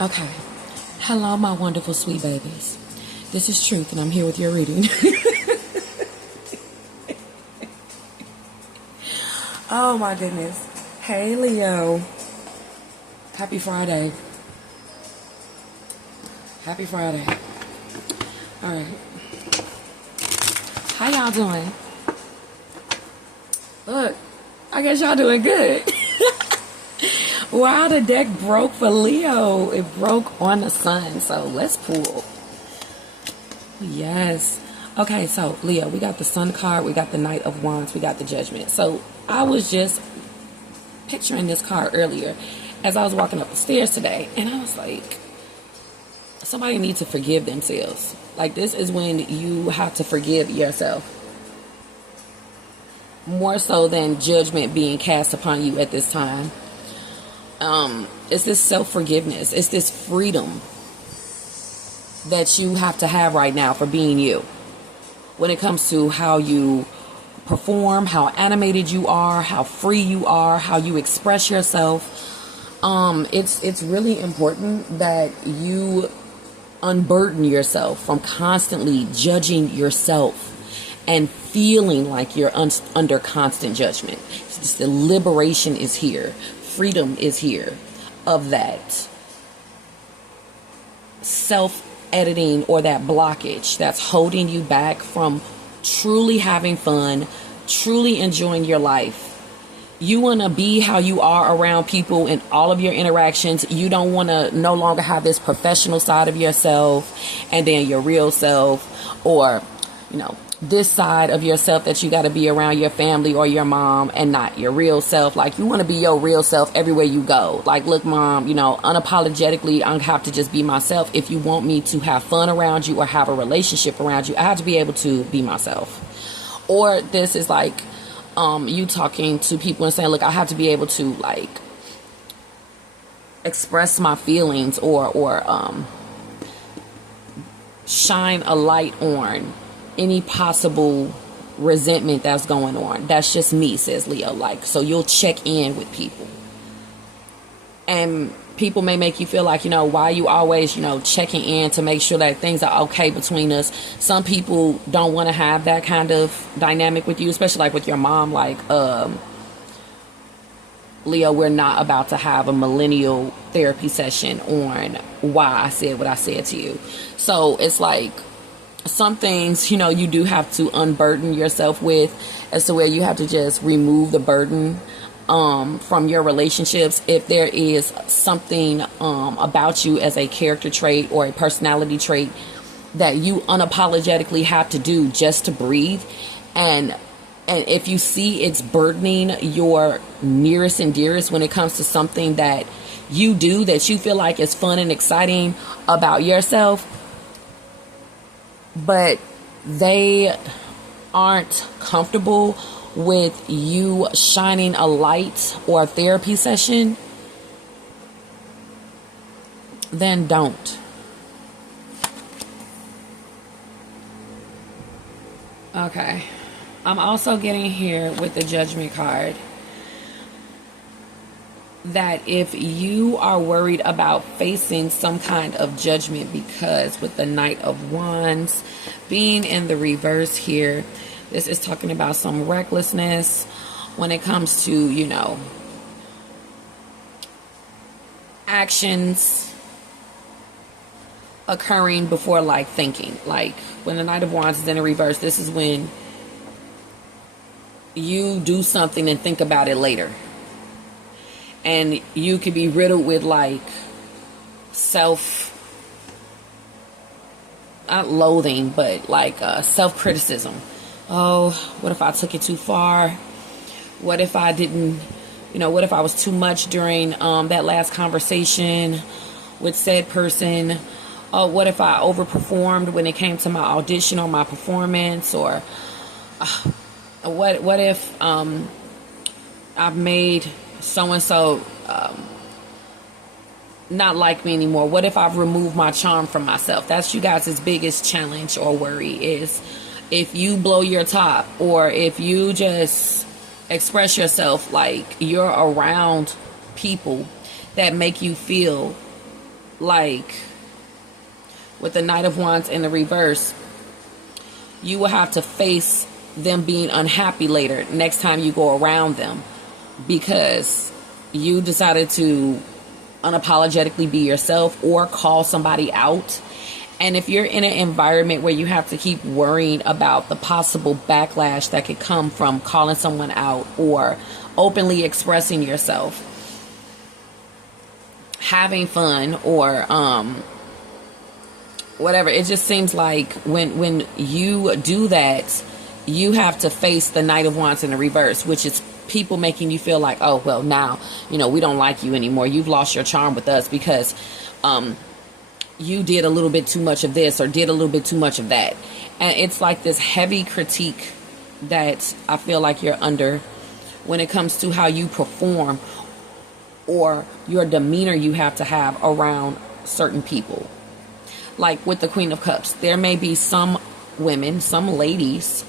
Okay. Hello, my wonderful sweet babies. This is Truth, and I'm here with your reading. Oh, my goodness. Hey, Leo. Happy Friday. Happy Friday. All right. How y'all doing? Look, I guess y'all doing good. Wow, the deck broke for Leo. It broke on the sun. So let's pull. Yes. Okay, so Leo, we got the Sun card, we got the Knight of Wands, we got the Judgment. So I was just picturing this card earlier as I was walking up the stairs today, and I was like, somebody needs to forgive themselves. Like, this is when you have to forgive yourself. More so than judgment being cast upon you at this time. It's this self-forgiveness. It's this freedom that you have to have right now for being you. When it comes to how you perform, how animated you are, how free you are, how you express yourself. It's really important that you unburden yourself from constantly judging yourself and feeling like you're under constant judgment. It's just the liberation is here. Freedom is here of that self-editing or that blockage that's holding you back from truly having fun, truly enjoying your life. You want to be how you are around people in all of your interactions. You don't want to no longer have this professional side of yourself and then your real self, or, this side of yourself that you got to be around your family or your mom and not your real self. Like, you want to be your real self everywhere you go. Like, look, mom, unapologetically, I have to just be myself. If you want me to have fun around you or have a relationship around you, I have to be able to be myself. Or this is like, you talking to people and saying, look, I have to be able to express my feelings or shine a light on any possible resentment that's going on. That's just me, says Leo. So you'll check in with people. And people may make you feel like, why are you always, checking in to make sure that things are okay between us? Some people don't want to have that kind of dynamic with you, especially with your mom. Leo, we're not about to have a millennial therapy session on why I said what I said to you. So it's like, some things, you do have to unburden yourself with, as to where you have to just remove the burden from your relationships. If there is something about you as a character trait or a personality trait that you unapologetically have to do just to breathe, and if you see it's burdening your nearest and dearest when it comes to something that you do that you feel like is fun and exciting about yourself, but they aren't comfortable with you shining a light or a therapy session, then don't. Okay. I'm also getting here with the Judgment card that if you are worried about facing some kind of judgment, because with the Knight of Wands being in the reverse here, this is talking about some recklessness when it comes to, actions occurring before thinking. Like, when the Knight of Wands is in the reverse, this is when you do something and think about it later. And you could be riddled with not loathing, but self-criticism. Oh, what if I took it too far? What if I didn't, what if I was too much during that last conversation with said person? Oh, what if I overperformed when it came to my audition or my performance? Or what if I've made so-and-so not like me anymore? What if I've removed my charm from myself? That's you guys' biggest challenge or worry, is if you blow your top, or if you just express yourself like you're around people that make you feel like with the Knight of Wands in the reverse, you will have to face them being unhappy later next time you go around them, because you decided to unapologetically be yourself or call somebody out. And if you're in an environment where you have to keep worrying about the possible backlash that could come from calling someone out or openly expressing yourself, having fun, or whatever, it just seems like when you do that, you have to face the Knight of Wands in the reverse, which is people making you feel like, oh, well, now, we don't like you anymore. You've lost your charm with us because you did a little bit too much of this or did a little bit too much of that. And it's like this heavy critique that I feel like you're under when it comes to how you perform or your demeanor you have to have around certain people. Like with the Queen of Cups, there may be some women, some ladies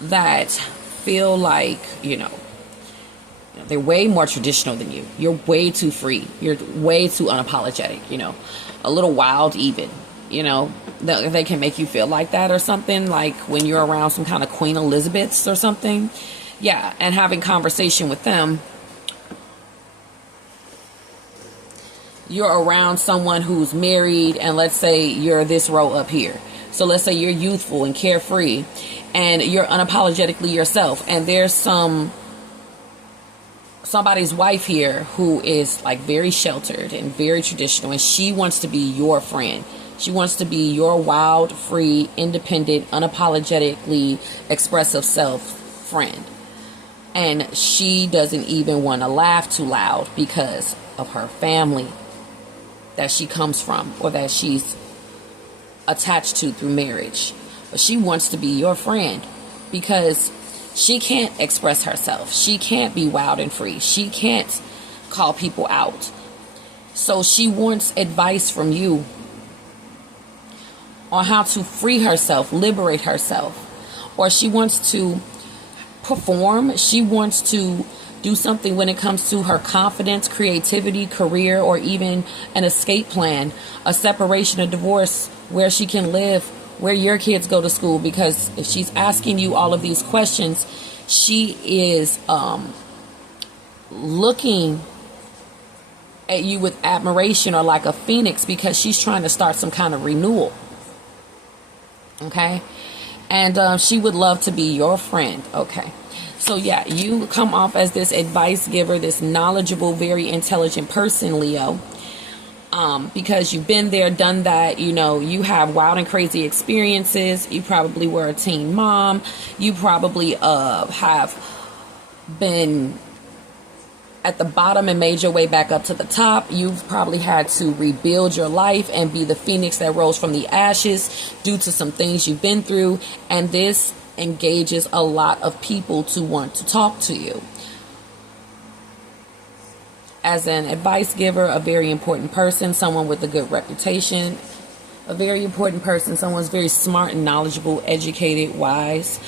that feel like, they're way more traditional than you. You're way too free. You're way too unapologetic, a little wild even, they can make you feel like that or something, like when you're around some kind of Queen Elizabeths or something. Yeah, and having conversation with them, you're around someone who's married, and let's say you're this row up here. So let's say you're youthful and carefree and you're unapologetically yourself, and there's somebody's wife here who is like very sheltered and very traditional, and she wants to be your friend. She wants to be your wild, free, independent, unapologetically expressive self friend. And she doesn't even want to laugh too loud because of her family that she comes from or that she's attached to through marriage. But she wants to be your friend because she can't express herself. She can't be wild and free. She can't call people out. So she wants advice from you on how to free herself, liberate herself. Or she wants to perform. She wants to do something when it comes to her confidence, creativity, career, or even an escape plan, a separation, a divorce, where she can live, where your kids go to school. Because if she's asking you all of these questions, she is looking at you with admiration or like a phoenix, because she's trying to start some kind of renewal. Okay? And she would love to be your friend. Okay. So yeah, you come off as this advice giver, this knowledgeable, very intelligent person, Leo. Because you've been there, done that, you have wild and crazy experiences. You probably were a teen mom. You probably have been at the bottom and made your way back up to the top. You've probably had to rebuild your life and be the phoenix that rose from the ashes due to some things you've been through. And this engages a lot of people to want to talk to you. As an advice giver, a very important person, someone with a good reputation, a very important person, someone's very smart and knowledgeable, educated, wise,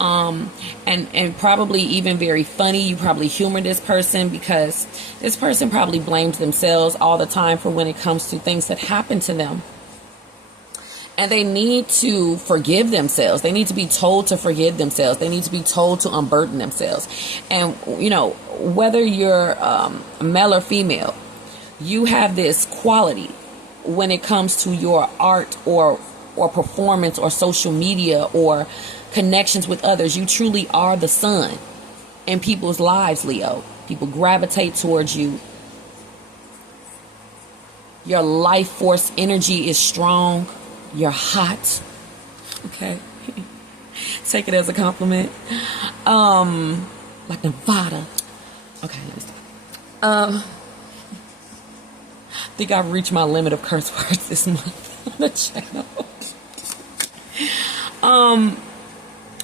and probably even very funny. You probably humor this person because this person probably blames themselves all the time for when it comes to things that happen to them. And they need to forgive themselves. They need to be told to forgive themselves. They need to be told to unburden themselves. And, whether you're male or female, you have this quality when it comes to your art or performance or social media or connections with others. You truly are the sun in people's lives, Leo. People gravitate towards you. Your life force energy is strong. You're hot. Okay. Take it as a compliment. Like Nevada. Okay, let me stop. I think I've reached my limit of curse words this month on the channel.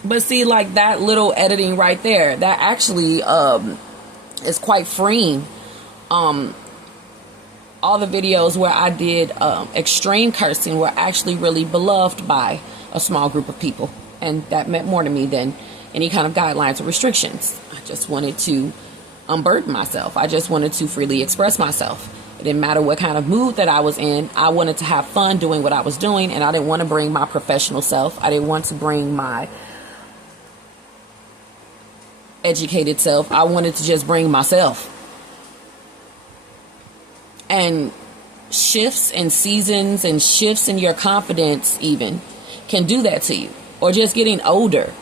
But see, like that little editing right there, that actually is quite freeing. All the videos where I did extreme cursing were actually really beloved by a small group of people. And that meant more to me than any kind of guidelines or restrictions. I just wanted to unburden myself. I just wanted to freely express myself. It didn't matter what kind of mood that I was in. I wanted to have fun doing what I was doing, and I didn't want to bring my professional self. I didn't want to bring my educated self. I wanted to just bring myself. And shifts and seasons and shifts in your confidence even can do that to you, or just getting older.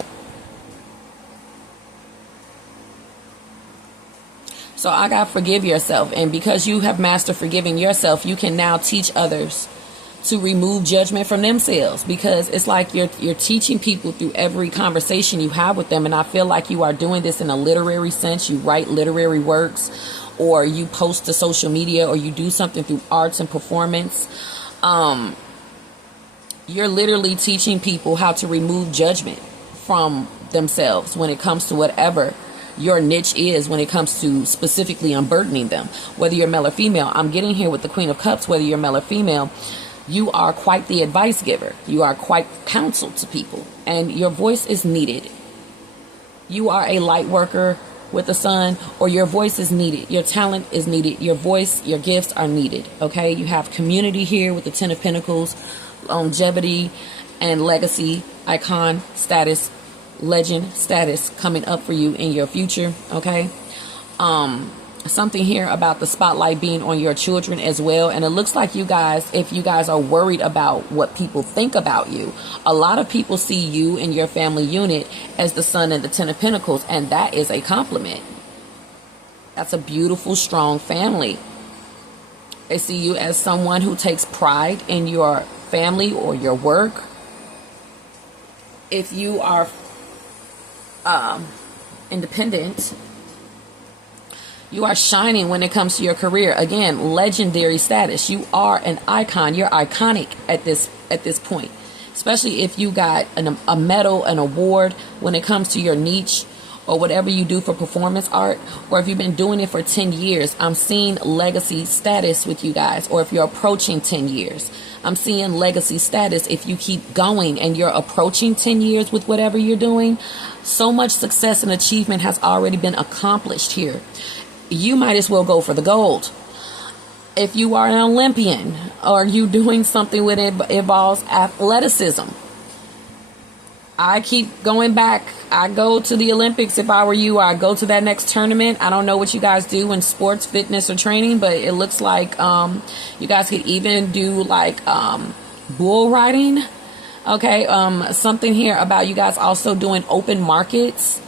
So I got forgive yourself, and because you have mastered forgiving yourself, you can now teach others to remove judgment from themselves, because it's like you're teaching people through every conversation you have with them. And I feel like you are doing this in a literary sense. You write literary works, or you post to social media, or you do something through arts and performance. You're literally teaching people how to remove judgment from themselves when it comes to whatever your niche is, when it comes to specifically unburdening them, whether you're male or female. I'm getting here with the Queen of Cups. Whether you're male or female, you are quite the advice giver. You are quite counsel to people, and your voice is needed. You are a light worker with the sun, or your voice is needed. Your talent is needed. Your voice, your gifts are needed. Okay, you have community here with the Ten of Pentacles, longevity and legacy, icon status, legend status coming up for you in your future. Okay, something here about the spotlight being on your children as well. And it looks like you guys, if you guys are worried about what people think about you, a lot of people see you and your family unit as the Sun and the Ten of Pentacles, and that is a compliment. That's a beautiful, strong family. They see you as someone who takes pride in your family or your work. If you are independent, you are shining when it comes to your career. Again, legendary status. You are an icon. You're iconic at this point, especially if you got a medal, an award when it comes to your niche, or whatever you do for performance art, or if you've been doing it for 10 years. I'm seeing legacy status with you guys, or if you're approaching 10 years. I'm seeing legacy status if you keep going and you're approaching 10 years with whatever you're doing. So much success and achievement has already been accomplished here. You might as well go for the gold. If you are an Olympian, or you doing something with it involves athleticism, I keep going back. I go to the Olympics. If I were you, I'd go to that next tournament. I don't know what you guys do in sports, fitness, or training, but it looks like you guys could even do like bull riding. Okay, something here about you guys also doing open markets.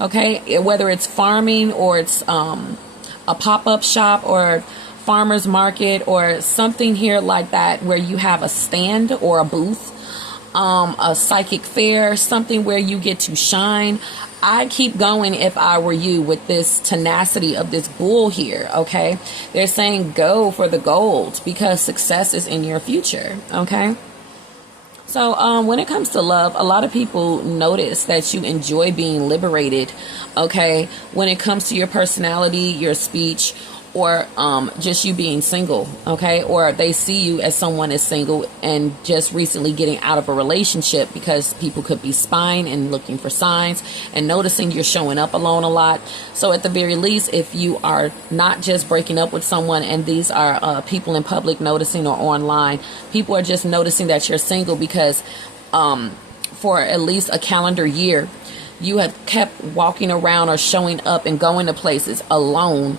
Okay, whether it's farming, or it's a pop-up shop, or farmer's market, or something here like that, where you have a stand or a booth. A psychic fair, something where you get to shine. I keep going if I were you with this tenacity of this bull here. Okay, they're saying go for the gold, because success is in your future. Okay, so when it comes to love, a lot of people notice that you enjoy being liberated. Okay, when it comes to your personality, your speech, or just you being single. Okay, or they see you as someone is single and just recently getting out of a relationship, because people could be spying and looking for signs and noticing you're showing up alone a lot. So at the very least, if you are not just breaking up with someone, and these are people in public noticing, or online, people are just noticing that you're single, because for at least a calendar year you have kept walking around or showing up and going to places alone.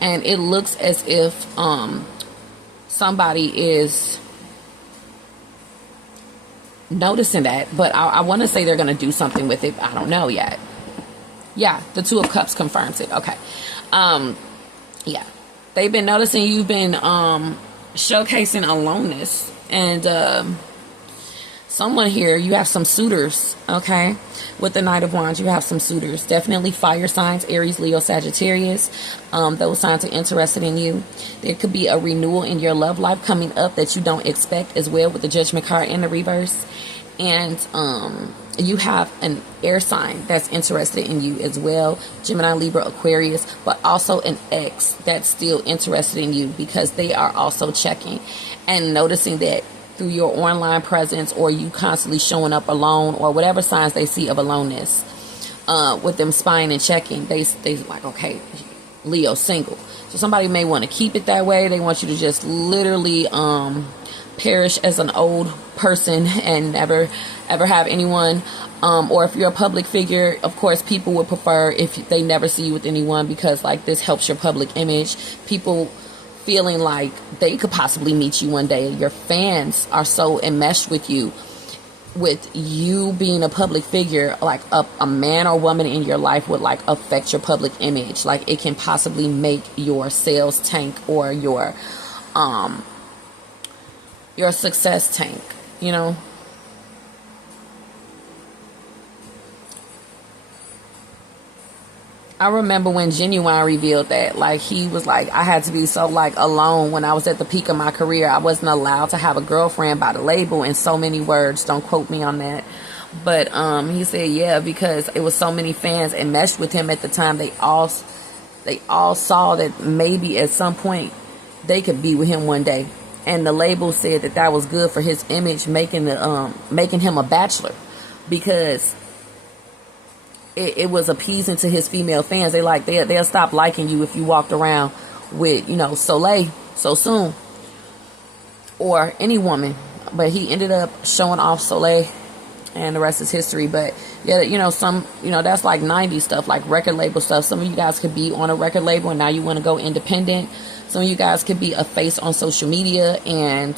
And it looks as if somebody is noticing that. But I want to say they're going to do something with it. I don't know yet. Yeah, the Two of Cups confirms it. Okay. Yeah. They've been noticing you've been showcasing aloneness. And someone here, you have some suitors. Okay. With the Knight of Wands, you have some suitors. Definitely fire signs, Aries, Leo, Sagittarius. Those signs are interested in you. There could be a renewal in your love life coming up that you don't expect as well, with the Judgment card in the reverse. And you have an air sign that's interested in you as well. Gemini, Libra, Aquarius. But also an ex that's still interested in you, because they are also checking and noticing that through your online presence, or you constantly showing up alone, or whatever signs they see of aloneness, with them spying and checking, they like, okay, Leo single. So somebody may want to keep it that way. They want you to just literally perish as an old person and never ever have anyone. Or if you're a public figure, of course, people would prefer if they never see you with anyone, because like this helps your public image. People feeling like they could possibly meet you one day. Your fans are so enmeshed with you being a public figure. Like a man or woman in your life would like affect your public image. Like it can possibly make your sales tank or your success tank, you know. I remember when Genuine revealed that, like, he was like, I had to be so like alone when I was at the peak of my career. I wasn't allowed to have a girlfriend by the label, in so many words. Don't quote me on that. But he said, yeah, because it was so many fans enmeshed with him at the time. They all saw that maybe at some point they could be with him one day. And the label said that that was good for his image, making him a bachelor, because it was appeasing to his female fans. They'll stop liking you if you walked around with, you know, Soleil so soon, or any woman. But he ended up showing off Soleil, and the rest is history. But yeah, you know, that's like 90s stuff, like record label stuff. Some of you guys could be on a record label and now you want to go independent. Some of you guys could be a face on social media, and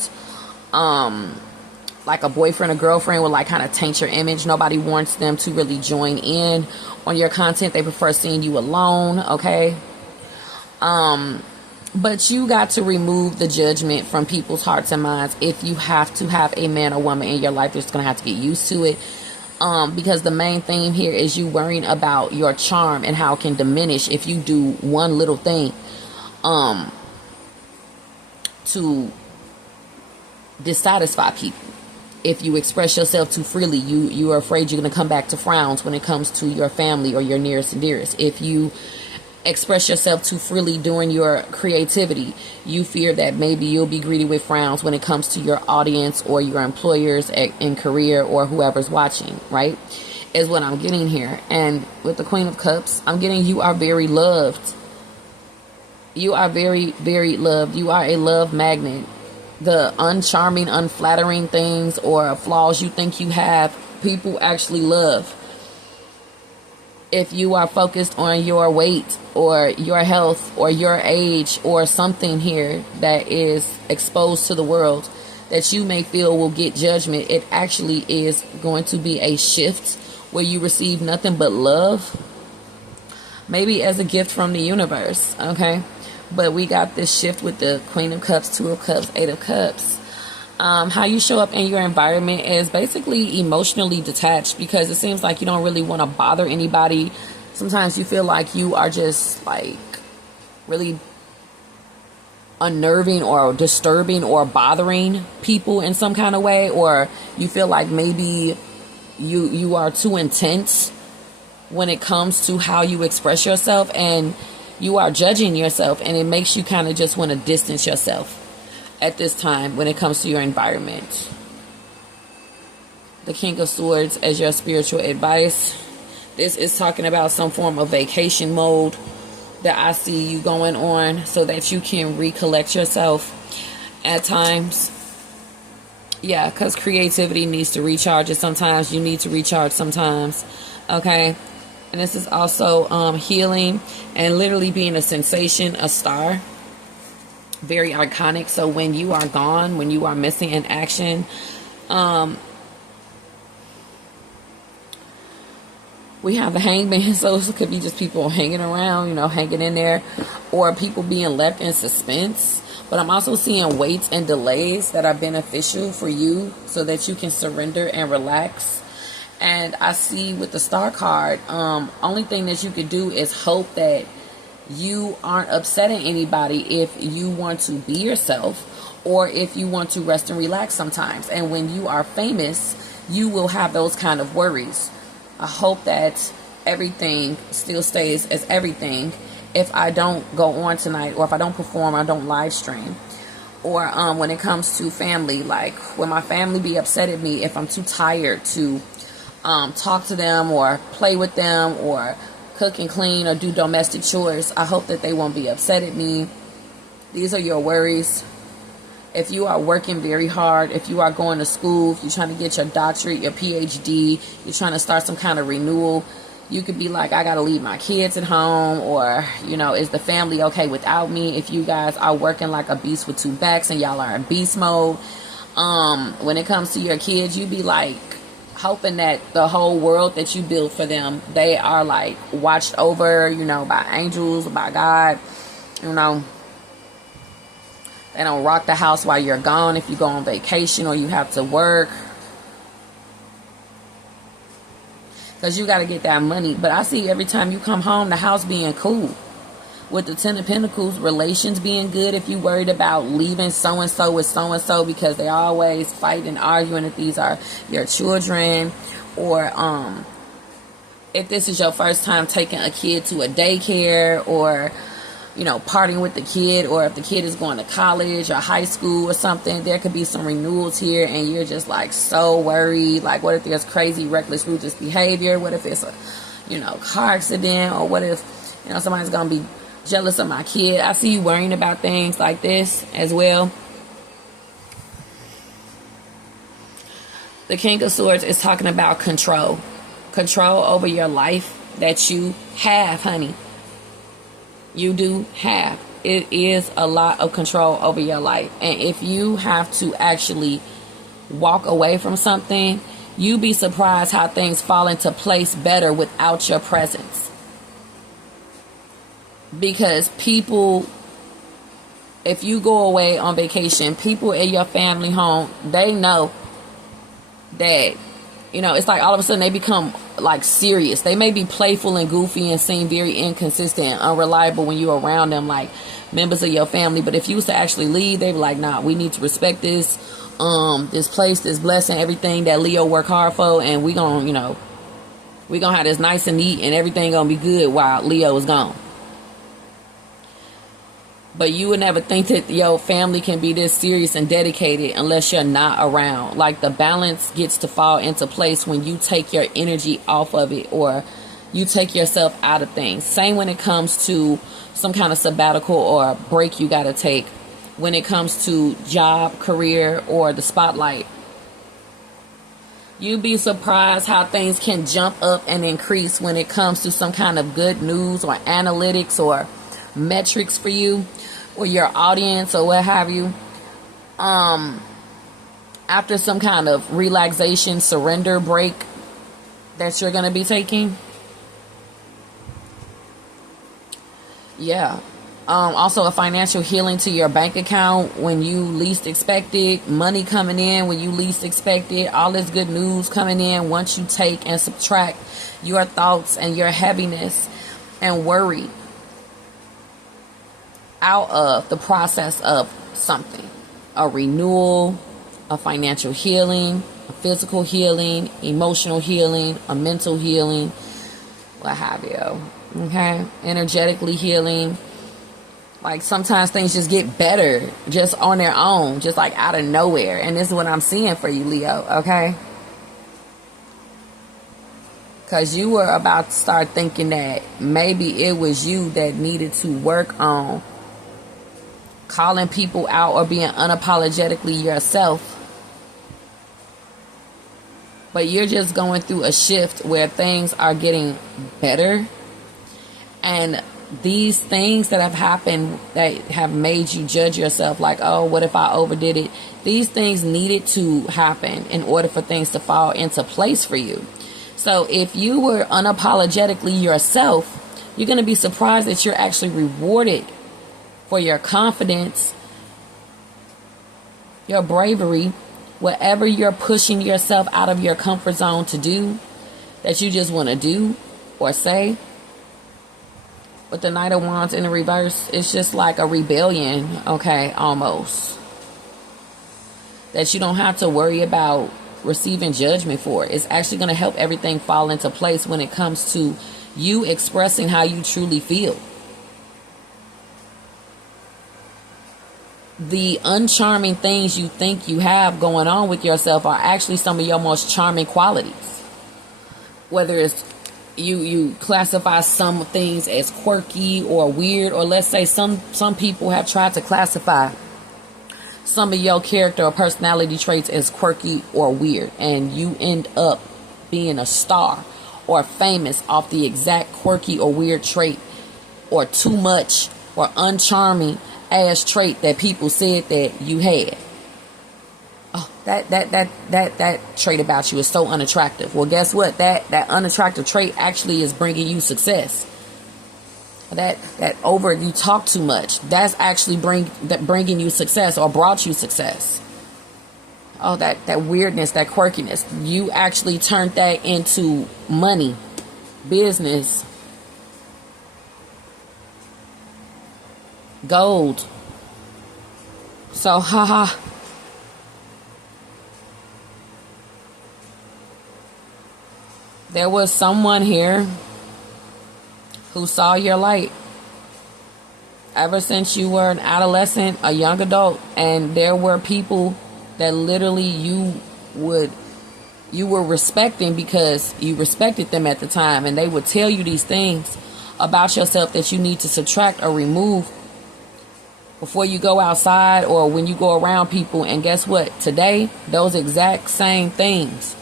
like a boyfriend or girlfriend will like kind of taint your image. Nobody wants them to really join in on your content. They prefer seeing you alone, okay? But you got to remove the judgment from people's hearts and minds. If you have to have a man or woman in your life, you're just going to have to get used to it. Because the main theme here is you worrying about your charm and how it can diminish if you do one little thing to dissatisfy people. If you express yourself too freely, you are afraid you're going to come back to frowns when it comes to your family or your nearest and dearest. If you express yourself too freely during your creativity, you fear that maybe you'll be greeted with frowns when it comes to your audience or your employers in career or whoever's watching, right? Is what I'm getting here. And with the Queen of Cups, I'm getting you are very loved. You are very, very loved. You are a love magnet. The uncharming, unflattering things or flaws you think you have, people actually love. If you are focused on your weight or your health or your age or something here that is exposed to the world that you may feel will get judgment, it actually is going to be a shift where you receive nothing but love, maybe as a gift from the universe, okay? But we got this shift with the Queen of Cups, Two of Cups, Eight of Cups. How you show up in your environment is basically emotionally detached, because it seems like you don't really want to bother anybody. Sometimes you feel like you are just like really unnerving or disturbing or bothering people in some kind of way, or you feel like maybe you are too intense when it comes to how you express yourself, and you are judging yourself, and it makes you kind of just want to distance yourself at this time when it comes to your environment. The King of Swords as your spiritual advice. This is talking about some form of vacation mode that I see you going on so that you can recollect yourself at times. Yeah, because creativity needs to recharge, and sometimes you need to recharge sometimes. Okay. And this is also healing and literally being a sensation, a star. Very iconic. So when you are gone, when you are missing in action, we have the Hangman. So it could be just people hanging around, you know, hanging in there, or people being left in suspense. But I'm also seeing waits and delays that are beneficial for you so that you can surrender and relax. And I see with the Star card, only thing that you could do is hope that you aren't upsetting anybody if you want to be yourself, or if you want to rest and relax sometimes. And when you are famous, you will have those kind of worries. I hope that everything still stays as everything if I don't go on tonight, or if I don't perform, I don't live stream. Or when it comes to family, like when my family be upset at me if I'm too tired to talk to them or play with them or cook and clean or do domestic chores, I hope that they won't be upset at me. These are your worries. If you are working very hard, if you are going to school, if you're trying to get your doctorate, your PhD, you're trying to start some kind of renewal, you could be like, I got to leave my kids at home, or, you know, is the family okay without me? If you guys are working like a beast with two backs and y'all are in beast mode, when it comes to your kids, you be like hoping that the whole world that you build for them, they are like watched over, you know, by angels, by God, you know. They don't rock the house while you're gone if you go on vacation or you have to work. Because you got to get that money. But I see every time you come home, the house being cool. With the Ten of Pentacles, relations being good. If you worried about leaving so-and-so with so-and-so because they always fight and arguing, if these are your children. Or if this is your first time taking a kid to a daycare, or you know, partying with the kid, or if the kid is going to college or high school or something, there could be some renewals here, and you're just like so worried. Like, what if there's crazy, reckless, ruthless behavior? What if it's a, you know, car accident? Or what if, you know, somebody's gonna be jealous of my kid? I see you worrying about things like this as well. The King of Swords is talking about control over your life that you have, honey. You do have. It is a lot of control over your life. And if you have to actually walk away from something, you'd be surprised how things fall into place better without your presence. Because people, if you go away on vacation, people in your family home, they know that, you know, it's like all of a sudden they become like serious. They may be playful and goofy and seem very inconsistent and unreliable when you're around them, like members of your family. But if you was to actually leave, they be like, nah, we need to respect this, this place, this blessing, everything that Leo worked hard for, and we gonna, you know, we gonna have this nice and neat and everything gonna be good while Leo is gone. But you would never think that your family can be this serious and dedicated unless you're not around. Like, the balance gets to fall into place when you take your energy off of it, or you take yourself out of things. Same when it comes to some kind of sabbatical or break you got to take. When it comes to job, career, or the spotlight. You'd be surprised how things can jump up and increase when it comes to some kind of good news or analytics or metrics for you or your audience or what have you. After some kind of relaxation, surrender break that you're going to be taking. Yeah. Also a financial healing to your bank account when you least expect it. Money coming in when you least expect it. All this good news coming in once you take and subtract your thoughts and your heaviness and worry out of the process of something. A renewal, a financial healing, a physical healing, emotional healing, a mental healing, what have you. Okay? Energetically healing. Like, sometimes things just get better just on their own, just like out of nowhere. And this is what I'm seeing for you, Leo, okay? Because you were about to start thinking that maybe it was you that needed to work on calling people out or being unapologetically yourself. But you're just going through a shift where things are getting better. And these things that have happened that have made you judge yourself like, oh, what if I overdid it? These things needed to happen in order for things to fall into place for you. So if you were unapologetically yourself, you're going to be surprised that you're actually rewarded for your confidence, your bravery, whatever you're pushing yourself out of your comfort zone to do, that you just want to do or say. With the Knight of Wands in the reverse, it's just like a rebellion, okay, almost. That you don't have to worry about receiving judgment for. It's actually going to help everything fall into place when it comes to you expressing how you truly feel. The uncharming things you think you have going on with yourself are actually some of your most charming qualities. Whether it's you classify some things as quirky or weird, or let's say some people have tried to classify some of your character or personality traits as quirky or weird, and you end up being a star or famous off the exact quirky or weird trait or too much or uncharming ass trait that people said that you had. Oh, that trait about you is so unattractive. Well, guess what? That unattractive trait actually is bringing you success. That you talk too much, that's actually bringing you success or brought you success. Oh, that weirdness, that quirkiness, you actually turned that into money, business, gold. So, haha. There was someone here who saw your light ever since you were an adolescent, a young adult, and there were people that literally you were respecting because you respected them at the time, and they would tell you these things about yourself that you need to subtract or remove before you go outside or when you go around people. And guess what? Today, those exact same things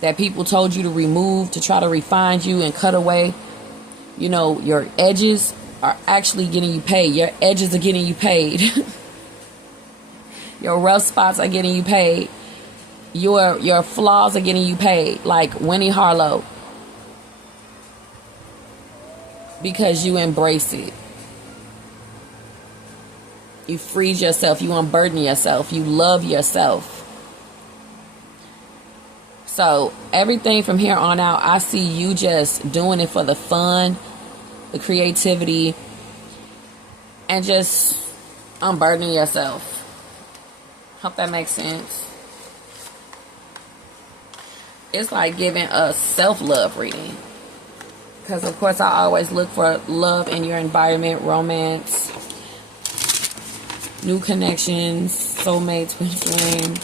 that people told you to remove to try to refine you and cut away, your edges are actually getting you paid. Your edges are getting you paid. Your rough spots are getting you paid. Your flaws are getting you paid. Like Winnie Harlow. Because you embrace it. You freed yourself. You unburden yourself. You love yourself. So everything from here on out, I see you just doing it for the fun, the creativity, and just unburdening yourself. Hope that makes sense. It's like giving a self-love reading. Because, of course, I always look for love in your environment, romance, new connections, soulmates, twin flame,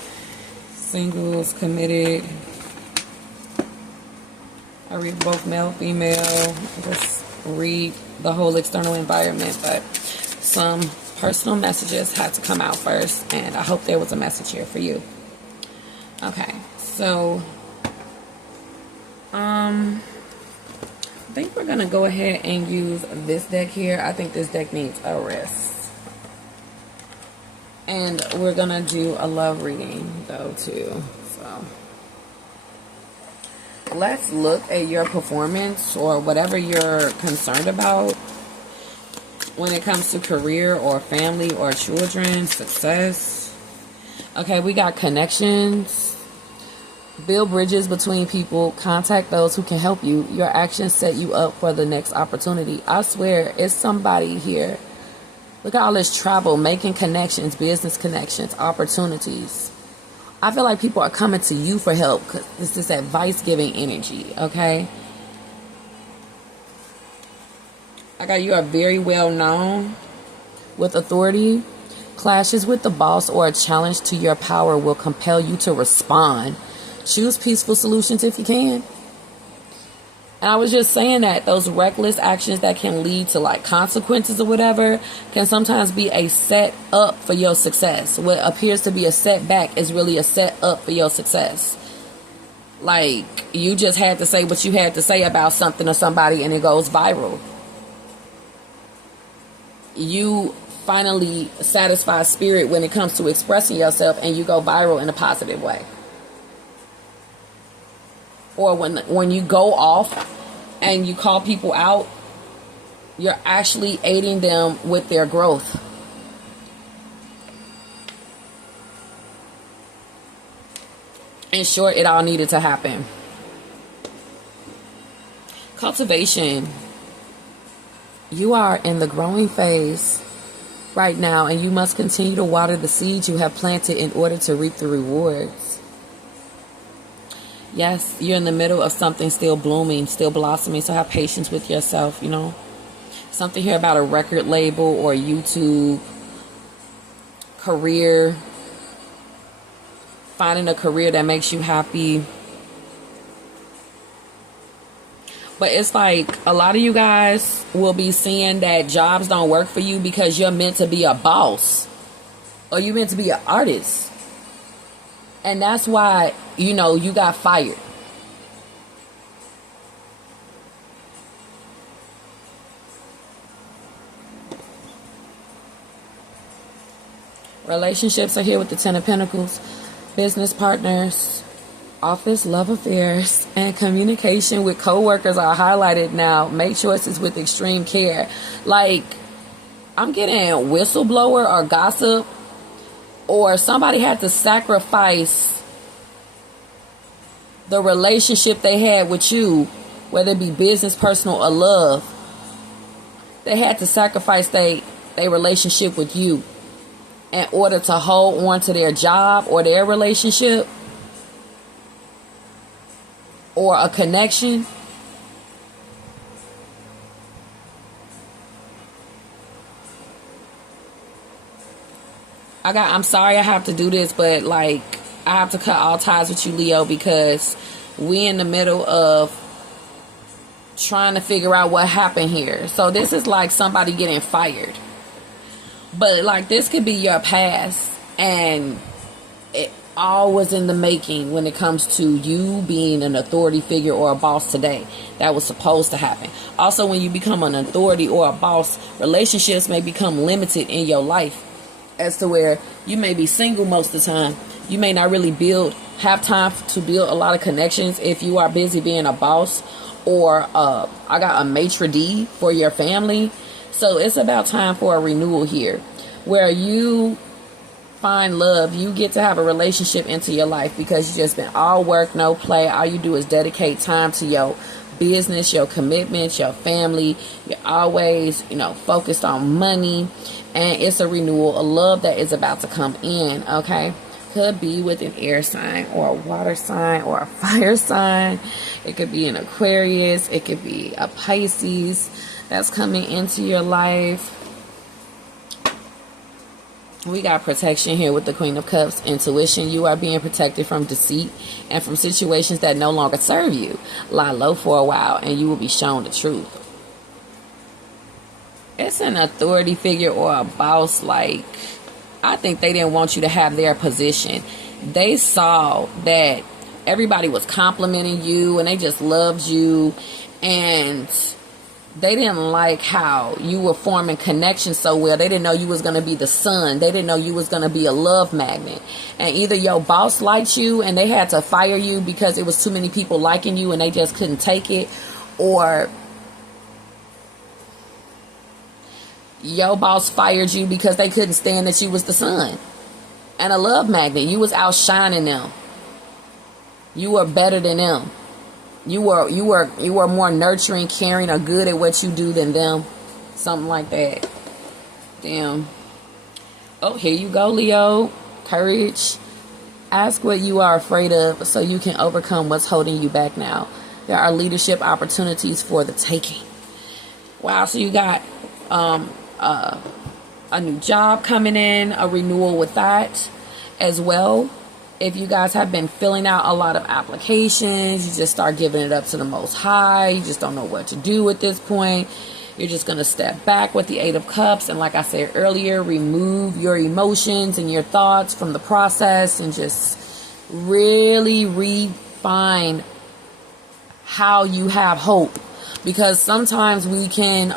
singles, committed. I read both male, female. I just read the whole external environment, but some personal messages had to come out first, and I hope there was a message here for you. Okay, so I think we're gonna go ahead and use this deck here. I think this deck needs a rest, and we're gonna do a love reading though too. So let's look at your performance or whatever you're concerned about when it comes to career or family or children, success. Okay, we got connections. Build bridges between people. Contact those who can help you. Your actions set you up for the next opportunity. I swear, it's somebody here. Look at all this travel, making connections, business connections, opportunities. I feel like people are coming to you for help because this is advice-giving energy, okay? I got you are very well known with authority. Clashes with the boss or a challenge to your power will compel you to respond. Choose peaceful solutions if you can. And I was just saying that those reckless actions that can lead to like consequences or whatever can sometimes be a set up for your success. What appears to be a setback is really a set up for your success. Like you just had to say what you had to say about something or somebody and it goes viral. You finally satisfy spirit when it comes to expressing yourself and you go viral in a positive way. Or when you go off and you call people out, you're actually aiding them with their growth. In short, it all needed to happen. Cultivation. You are in the growing phase right now, and you must continue to water the seeds you have planted in order to reap the rewards. Yes, you're in the middle of something still blooming, still blossoming, so have patience with yourself, you know. Something here about a record label or YouTube, career, finding a career that makes you happy. But it's like a lot of you guys will be seeing that jobs don't work for you because you're meant to be a boss or you're meant to be an artist. And that's why, you know, you got fired. Relationships are here with the Ten of Pentacles. Business partners, office love affairs, and communication with co-workers are highlighted now. Make choices with extreme care. Like, I'm getting whistleblower or gossip, or somebody had to sacrifice the relationship they had with you, whether it be business, personal, or love. They had to sacrifice their relationship with you in order to hold on to their job or their relationship or a connection. I'm sorry I have to do this, but like, I have to cut all ties with you, Leo, because we in the middle of trying to figure out what happened here. So this is like somebody getting fired. But like, this could be your past, and it all was in the making when it comes to you being an authority figure or a boss today. That was supposed to happen. Also, when you become an authority or a boss, relationships may become limited in your life, as to where you may be single most of the time. You may not really have time to build a lot of connections if you are busy being a boss, or I got a maitre d' for your family. So it's about time for a renewal here, where you find love. You get to have a relationship into your life, because you just been all work, no play. All you do is dedicate time to your business, your commitments, your family. You're always, focused on money. And it's a renewal, a love that is about to come in, okay? Could be with an air sign or a water sign or a fire sign. It could be an Aquarius. It could be a Pisces that's coming into your life. We got protection here with the Queen of Cups. Intuition. You are being protected from deceit and from situations that no longer serve you. Lie low for a while and you will be shown the truth. It's an authority figure or a boss. Like, I think they didn't want you to have their position. They saw that everybody was complimenting you and they just loved you, and they didn't like how you were forming connections so well. They didn't know you was going to be the sun. They didn't know you was going to be a love magnet. And either your boss liked you and they had to fire you because it was too many people liking you and they just couldn't take it, or your boss fired you because they couldn't stand that you was the sun and a love magnet. You was outshining them. You were better than them. You were more nurturing, caring, or good at what you do than them. Something like that. Damn. Oh, here you go, Leo. Courage. Ask what you are afraid of so you can overcome what's holding you back now. There are leadership opportunities for the taking. Wow, so you got a new job coming in, a renewal with that as well. If you guys have been filling out a lot of applications, you just start giving it up to the Most High. You just don't know what to do at this point. You're just going to step back with the Eight of Cups. And like I said earlier, remove your emotions and your thoughts from the process and just really refine how you have hope. Because sometimes we can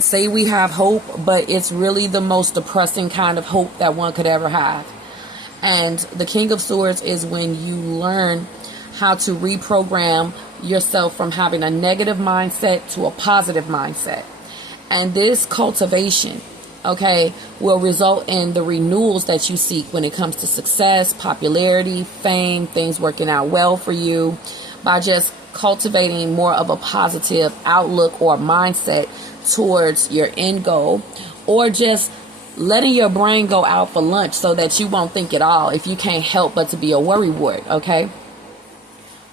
say we have hope, but it's really the most depressing kind of hope that one could ever have. And the King of Swords is when you learn how to reprogram yourself from having a negative mindset to a positive mindset. And this cultivation, okay, will result in the renewals that you seek when it comes to success, popularity, fame, things working out well for you, by just cultivating more of a positive outlook or mindset towards your end goal, or just letting your brain go out for lunch so that you won't think at all if you can't help but to be a worrywart, okay?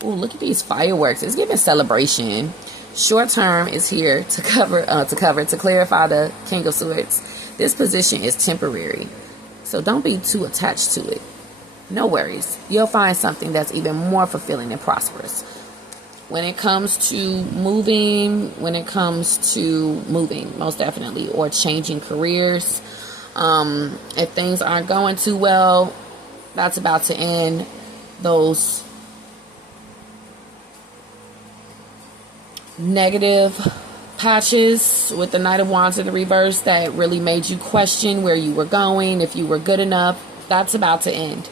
Ooh, look at these fireworks. It's giving celebration. Short term is here to clarify the King of Swords. This position is temporary, so don't be too attached to it. No worries. You'll find something that's even more fulfilling and prosperous. when it comes to moving, most definitely, or changing careers. If things aren't going too well, that's about to end. Those negative patches with the Knight of Wands in the reverse that really made you question where you were going, if you were good enough, that's about to end.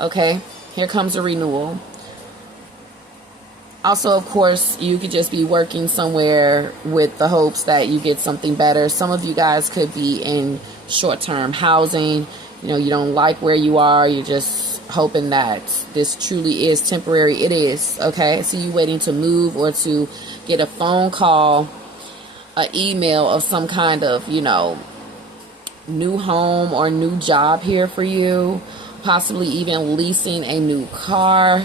Okay, here comes a renewal. Also, of course, you could just be working somewhere with the hopes that you get something better. Some of you guys could be in short-term housing. You know, you don't like where you are. You're just hoping that this truly is temporary. It is, okay? So you waiting to move or to get a phone call, an email of some kind of, you know, new home or new job here for you. Possibly even leasing a new car.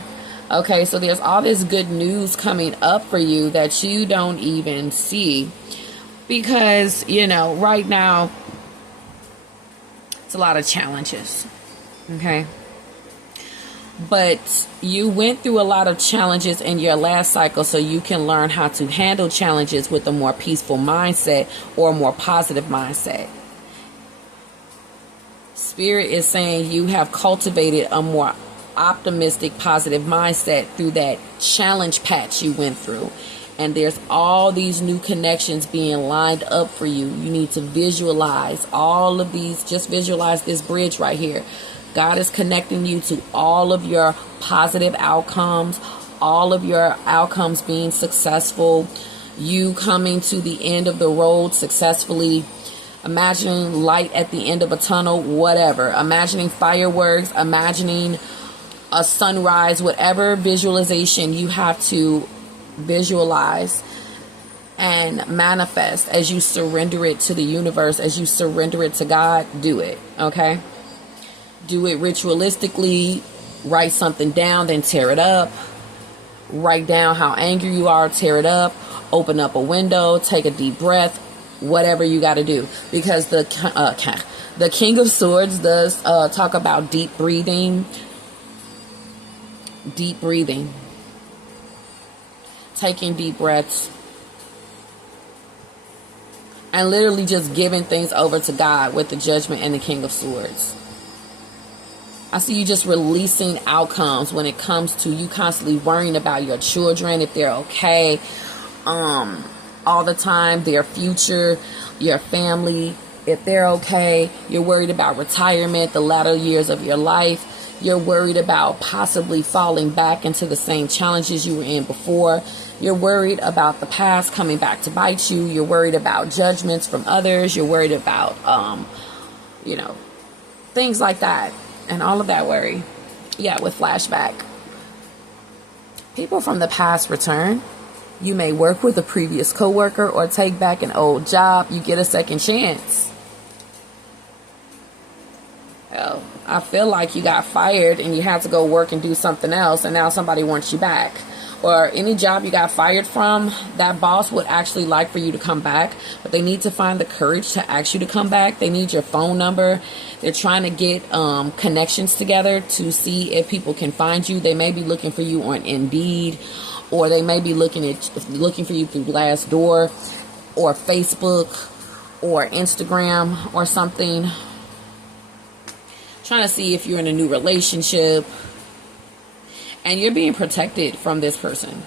Okay, so there's all this good news coming up for you that you don't even see. Because, you know, right now, it's a lot of challenges. Okay? But you went through a lot of challenges in your last cycle, so you can learn how to handle challenges with a more peaceful mindset or a more positive mindset. Spirit is saying you have cultivated a more optimistic, positive mindset through that challenge patch you went through. And there's all these new connections being lined up for you. You need to visualize all of these. Just visualize this bridge right here. God is connecting you to all of your positive outcomes, all of your outcomes being successful, you coming to the end of the road successfully. Imagining light at the end of a tunnel, whatever. Imagining fireworks, imagining a sunrise, whatever visualization you have to visualize and manifest as you surrender it to the universe, as you surrender it to God, do it, okay? Do it ritualistically. Write something down, then tear it up. Write down how angry you are, tear it up. Open up a window, take a deep breath, whatever you got to do. Because the King of Swords does talk about deep breathing. Deep breathing. Taking deep breaths. And literally just giving things over to God with the Judgment and the King of Swords. I see you just releasing outcomes when it comes to you constantly worrying about your children, if they're okay, all the time, their future, your family, if they're okay. You're worried about retirement, the latter years of your life. You're worried about possibly falling back into the same challenges you were in before. You're worried about the past coming back to bite you. You're worried about judgments from others. You're worried about, things like that. And all of that worry. Yeah, with flashback. People from the past return. You may work with a previous coworker or take back an old job. You get a second chance. Hell, I feel like you got fired and you had to go work and do something else, and now somebody wants you back. Or any job you got fired from, that boss would actually like for you to come back, but they need to find the courage to ask you to come back. They need your phone number. They're trying to get connections together to see if people can find you. They may be looking for you on Indeed, or they may be looking for you through Glassdoor or Facebook or Instagram or something. Trying to see if you're in a new relationship. And you're being protected from this person.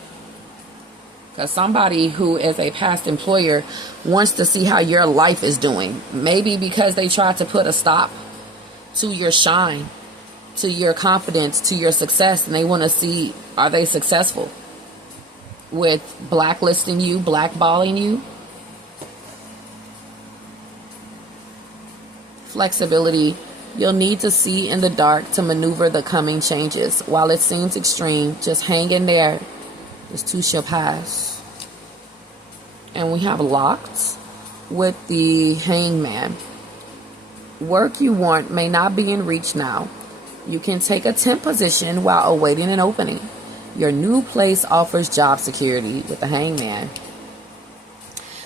Because somebody who is a past employer wants to see how your life is doing. Maybe because they tried to put a stop to your shine, to your confidence, to your success. And they want to see, are they successful with blacklisting you, blackballing you? Flexibility. You'll need to see in the dark to maneuver the coming changes. While it seems extreme, just hang in there. This too shall pass. And we have locked with the Hangman. Work you want may not be in reach now. You can take a temp position while awaiting an opening. Your new place offers job security with the Hangman.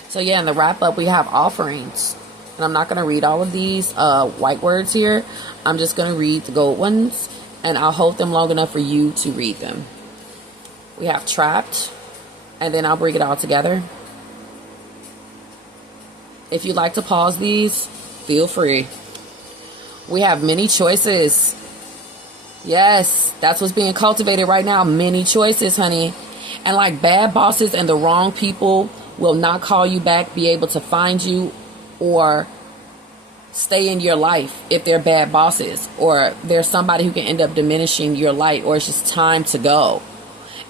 So yeah, in the wrap up, we have offerings. And I'm not going to read all of these white words here. I'm just going to read the gold ones. And I'll hold them long enough for you to read them. We have trapped. and then I'll bring it all together. If you'd like to pause these, feel free. We have many choices. Yes, that's what's being cultivated right now. Many choices, honey. And like bad bosses and the wrong people will not call you back, be able to find you, or stay in your life if they're bad bosses, or there's somebody who can end up diminishing your light, or it's just time to go.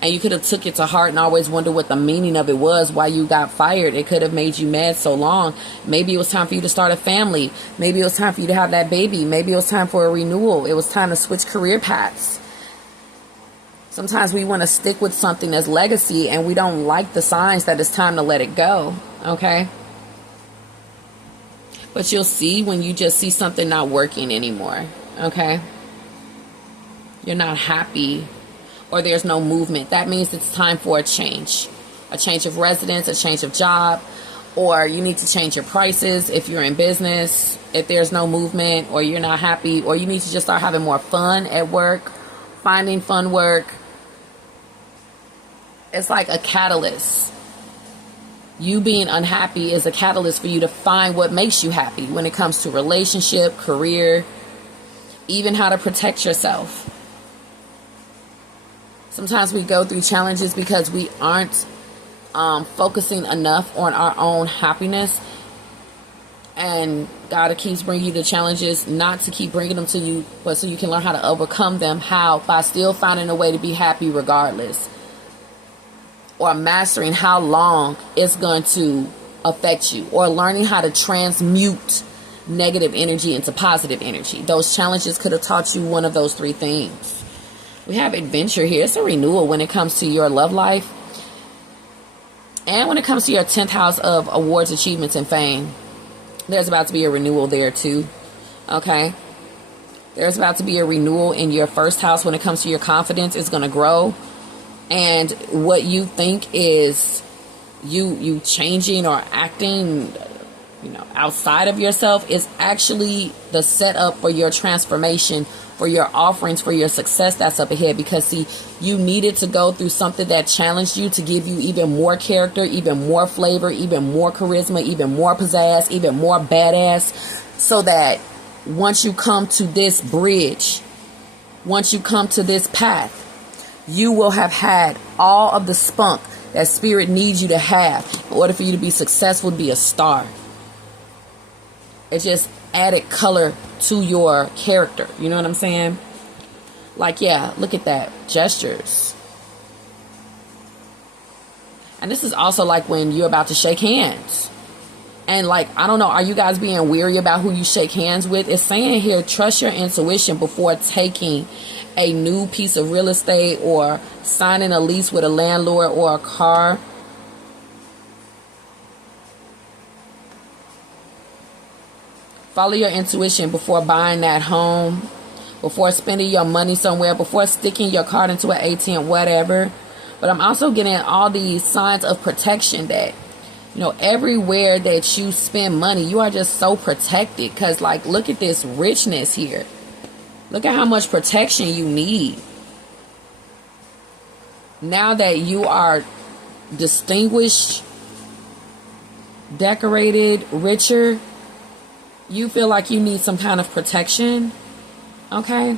And you could have took it to heart and always wondered what the meaning of it was, why you got fired. It could have made you mad so long. Maybe it was time for you to start a family. Maybe it was time for you to have that baby. Maybe it was time for a renewal. It was time to switch career paths. Sometimes we want to stick with something as legacy and we don't like the signs that it's time to let it go. Okay? But you'll see when you just see something not working anymore. Okay? You're not happy, or there's no movement. That means it's time for a change of residence, a change of job, or you need to change your prices if you're in business, if there's no movement, or you're not happy, or you need to just start having more fun at work, finding fun work. It's like a catalyst. You being unhappy is a catalyst for you to find what makes you happy when it comes to relationship, career, even how to protect yourself. Sometimes we go through challenges because we aren't focusing enough on our own happiness. And God keeps bringing you the challenges, not to keep bringing them to you, but so you can learn how to overcome them. How? By still finding a way to be happy regardless. Or mastering how long it's going to affect you. Or learning how to transmute negative energy into positive energy. Those challenges could have taught you one of those three things. We have adventure here. It's a renewal when it comes to your love life. And when it comes to your 10th house of awards, achievements, and fame. There's about to be a renewal there too. Okay? There's about to be a renewal in your first house when it comes to your confidence. It's going to grow. And what you think is you changing or acting, outside of yourself is actually the setup for your transformation, for your offerings, for your success that's up ahead. Because see, you needed to go through something that challenged you to give you even more character, even more flavor, even more charisma, even more pizzazz, even more badass, so that once you come to this bridge, once you come to this path, you will have had all of the spunk that spirit needs you to have in order for you to be successful, to be a star. It just added color to your character. You know what I'm saying? Like, yeah, look at that. Gestures. And this is also like when you're about to shake hands. And like, I don't know, are you guys being weary about who you shake hands with? It's saying here, trust your intuition before taking a new piece of real estate or signing a lease with a landlord or a car. Follow your intuition before buying that home, before spending your money somewhere, before sticking your card into an ATM, whatever. But I'm also getting all these signs of protection that, everywhere that you spend money, you are just so protected. Because, like, look at this richness here. Look at how much protection you need. Now that you are distinguished, decorated, richer, you feel like you need some kind of protection. Okay?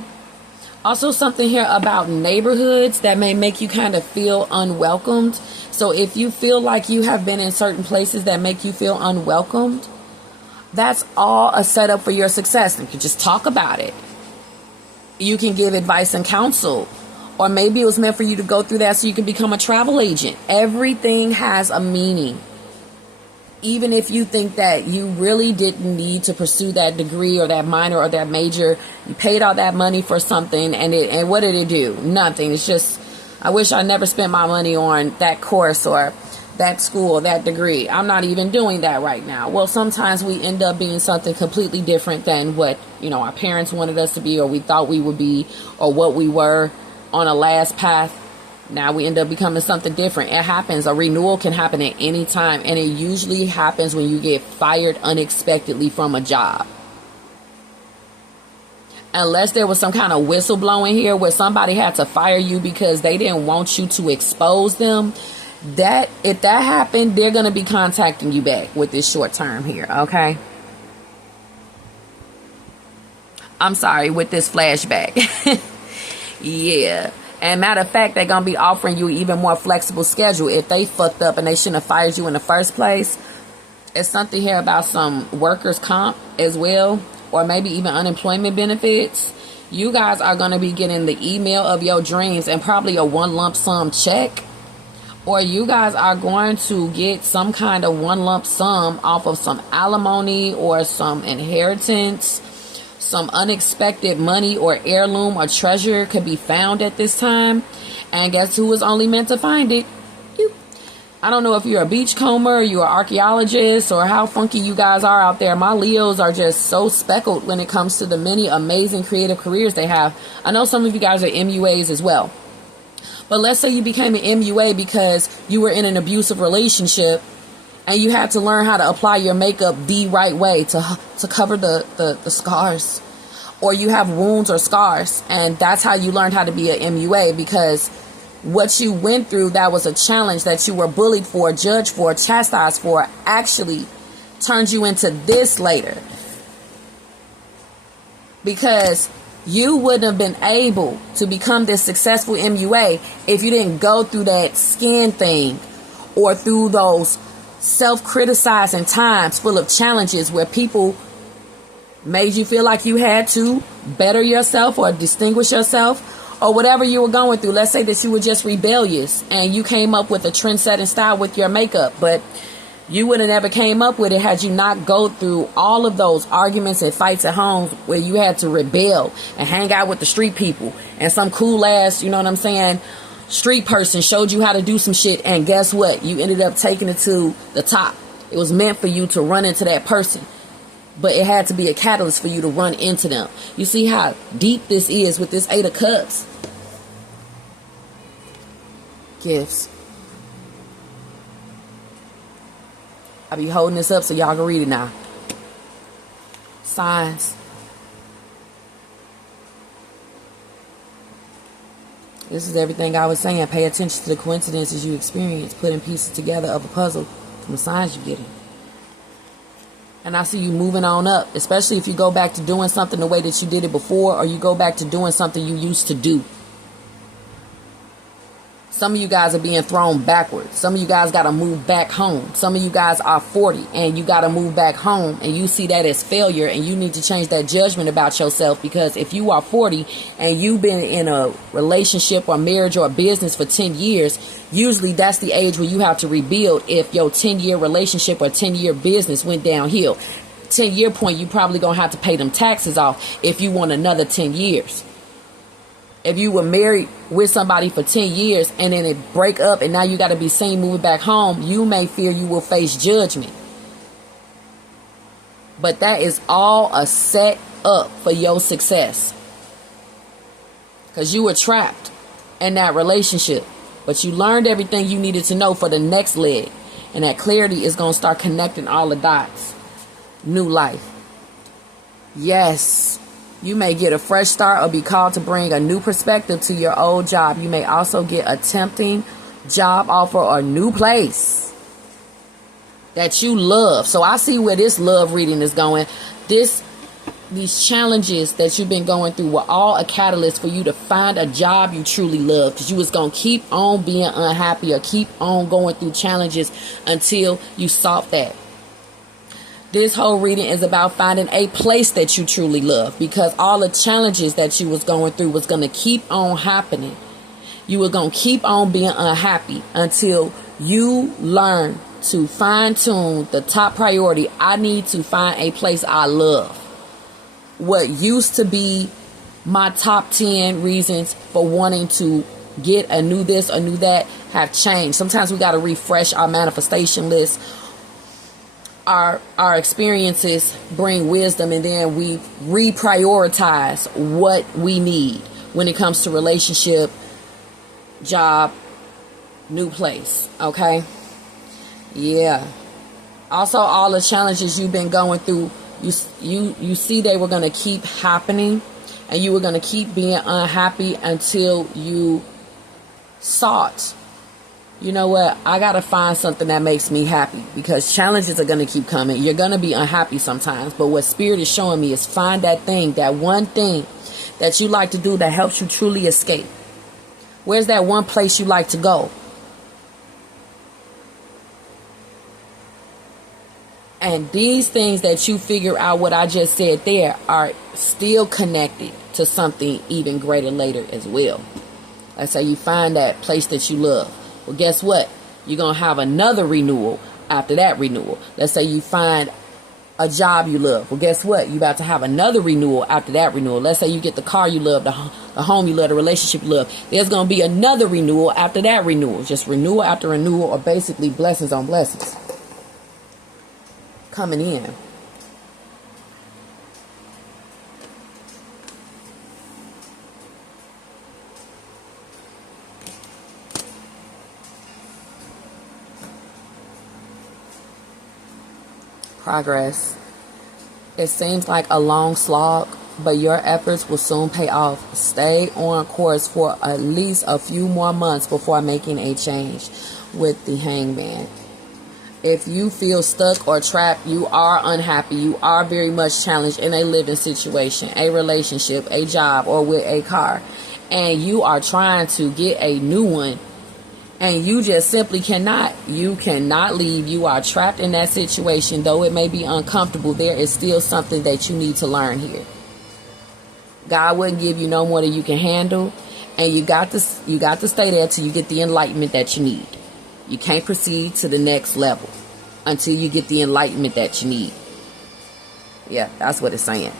Also something here about neighborhoods that may make you kind of feel unwelcomed. So if you feel like you have been in certain places that make you feel unwelcomed, that's all a setup for your success. You can just talk about it. You can give advice and counsel. Or maybe it was meant for you to go through that so you can become a travel agent. Everything has a meaning. Even if you think that you really didn't need to pursue that degree or that minor or that major, you paid all that money for something, and what did it do? Nothing. It's just, I wish I never spent my money on that course or that school, that degree. I'm not even doing that right now. Well, sometimes we end up being something completely different than what, our parents wanted us to be, or we thought we would be, or what we were on a last path. Now we end up becoming something different. It happens. A renewal can happen at any time. And it usually happens when you get fired unexpectedly from a job. Unless there was some kind of whistleblowing here where somebody had to fire you because they didn't want you to expose them. That if that happened, they're going to be contacting you back with this short term here, okay? I'm sorry, with this flashback. Yeah. And matter of fact, they're going to be offering you even more flexible schedule. If they fucked up and they shouldn't have fired you in the first place, it's something here about some workers' comp as well, or maybe even unemployment benefits. You guys are going to be getting the email of your dreams and probably a one lump sum check. Or you guys are going to get some kind of one lump sum off of some alimony or some inheritance. Some unexpected money or heirloom or treasure could be found at this time. And guess who was only meant to find it? You. I don't know if you're a beachcomber, you're an archaeologist, or how funky you guys are out there. My Leos are just so speckled when it comes to the many amazing creative careers they have. I know some of you guys are MUAs as well. But let's say you became an MUA because you were in an abusive relationship and you had to learn how to apply your makeup the right way to cover the scars. Or you have wounds or scars, and that's how you learned how to be an MUA, because what you went through, that was a challenge that you were bullied for, judged for, chastised for, actually turned you into this later. Because you wouldn't have been able to become this successful MUA if you didn't go through that skin thing or through those self-criticizing times full of challenges where people made you feel like you had to better yourself or distinguish yourself or whatever you were going through. Let's say that you were just rebellious and you came up with a trend-setting style with your makeup, but you would have never came up with it had you not go through all of those arguments and fights at home where you had to rebel and hang out with the street people, and some cool ass, you know what I'm saying, street person showed you how to do some shit, and guess what? You ended up taking it to the top. It was meant for you to run into that person, but it had to be a catalyst for you to run into them. You see how deep this is with this Eight of Cups? Gifts. I'll be holding this up so y'all can read it now. Signs. This is everything I was saying. Pay attention to the coincidences you experience, putting pieces together of a puzzle from the signs you're getting. And I see you moving on up, especially if you go back to doing something the way that you did it before, or you go back to doing something you used to do. Some of you guys are being thrown backwards. Some of you guys got to move back home. Some of you guys are 40 and you got to move back home, and you see that as failure, and you need to change that judgment about yourself, because if you are 40 and you've been in a relationship or marriage or business for 10 years, usually that's the age where you have to rebuild if your 10-year relationship or 10-year business went downhill. 10-year point, you probably going to have to pay them taxes off if you want another 10 years. If you were married with somebody for 10 years and then it break up and now you got to be seen moving back home, you may fear you will face judgment. But that is all a set up for your success. Because you were trapped in that relationship. But you learned everything you needed to know for the next leg. And that clarity is going to start connecting all the dots. New life. Yes. You may get a fresh start or be called to bring a new perspective to your old job. You may also get a tempting job offer or new place that you love. So I see where this love reading is going. These challenges that you've been going through were all a catalyst for you to find a job you truly love, because you was going to keep on being unhappy or keep on going through challenges until you solved that. This whole reading is about finding a place that you truly love, because all the challenges that you was going through was going to keep on happening. You were going to keep on being unhappy until you learn to fine tune the top priority. I need to find a place I love. What used to be my top 10 reasons for wanting to get a new this or new that have changed. Sometimes we got to refresh our manifestation list. Our experiences bring wisdom, and then we reprioritize what we need when it comes to relationship, job, new place. Okay? Yeah. Also, all the challenges you've been going through, you see they were going to keep happening, and you were going to keep being unhappy until you sought you know what, I gotta find something that makes me happy, because challenges are gonna keep coming. You're gonna be unhappy sometimes, but what Spirit is showing me is find that thing, that one thing that you like to do that helps you truly escape. Where's that one place you like to go? And these things that you figure out, what I just said there, are still connected to something even greater later as well. Let's say you find that place that you love. Well, guess what? You're going to have another renewal after that renewal. Let's say you find a job you love. Well, guess what? You're about to have another renewal after that renewal. Let's say you get the car you love, the home you love, the relationship you love. There's going to be another renewal after that renewal. Just renewal after renewal, or basically blessings on blessings coming in. Progress. It seems like a long slog, but your efforts will soon pay off. Stay on course for at least a few more months before making a change. With the Hangman. If you feel stuck or trapped, you are unhappy, you are very much challenged in a living situation, a relationship, a job, or with a car, and you are trying to get a new one, and you just simply cannot. You cannot leave. You are trapped in that situation. Though it may be uncomfortable, there is still something that you need to learn here. God wouldn't give you no more than you can handle, and you got to stay there till you get the enlightenment that you need. You can't proceed to the next level until you get the enlightenment that you need. Yeah, that's what it's saying.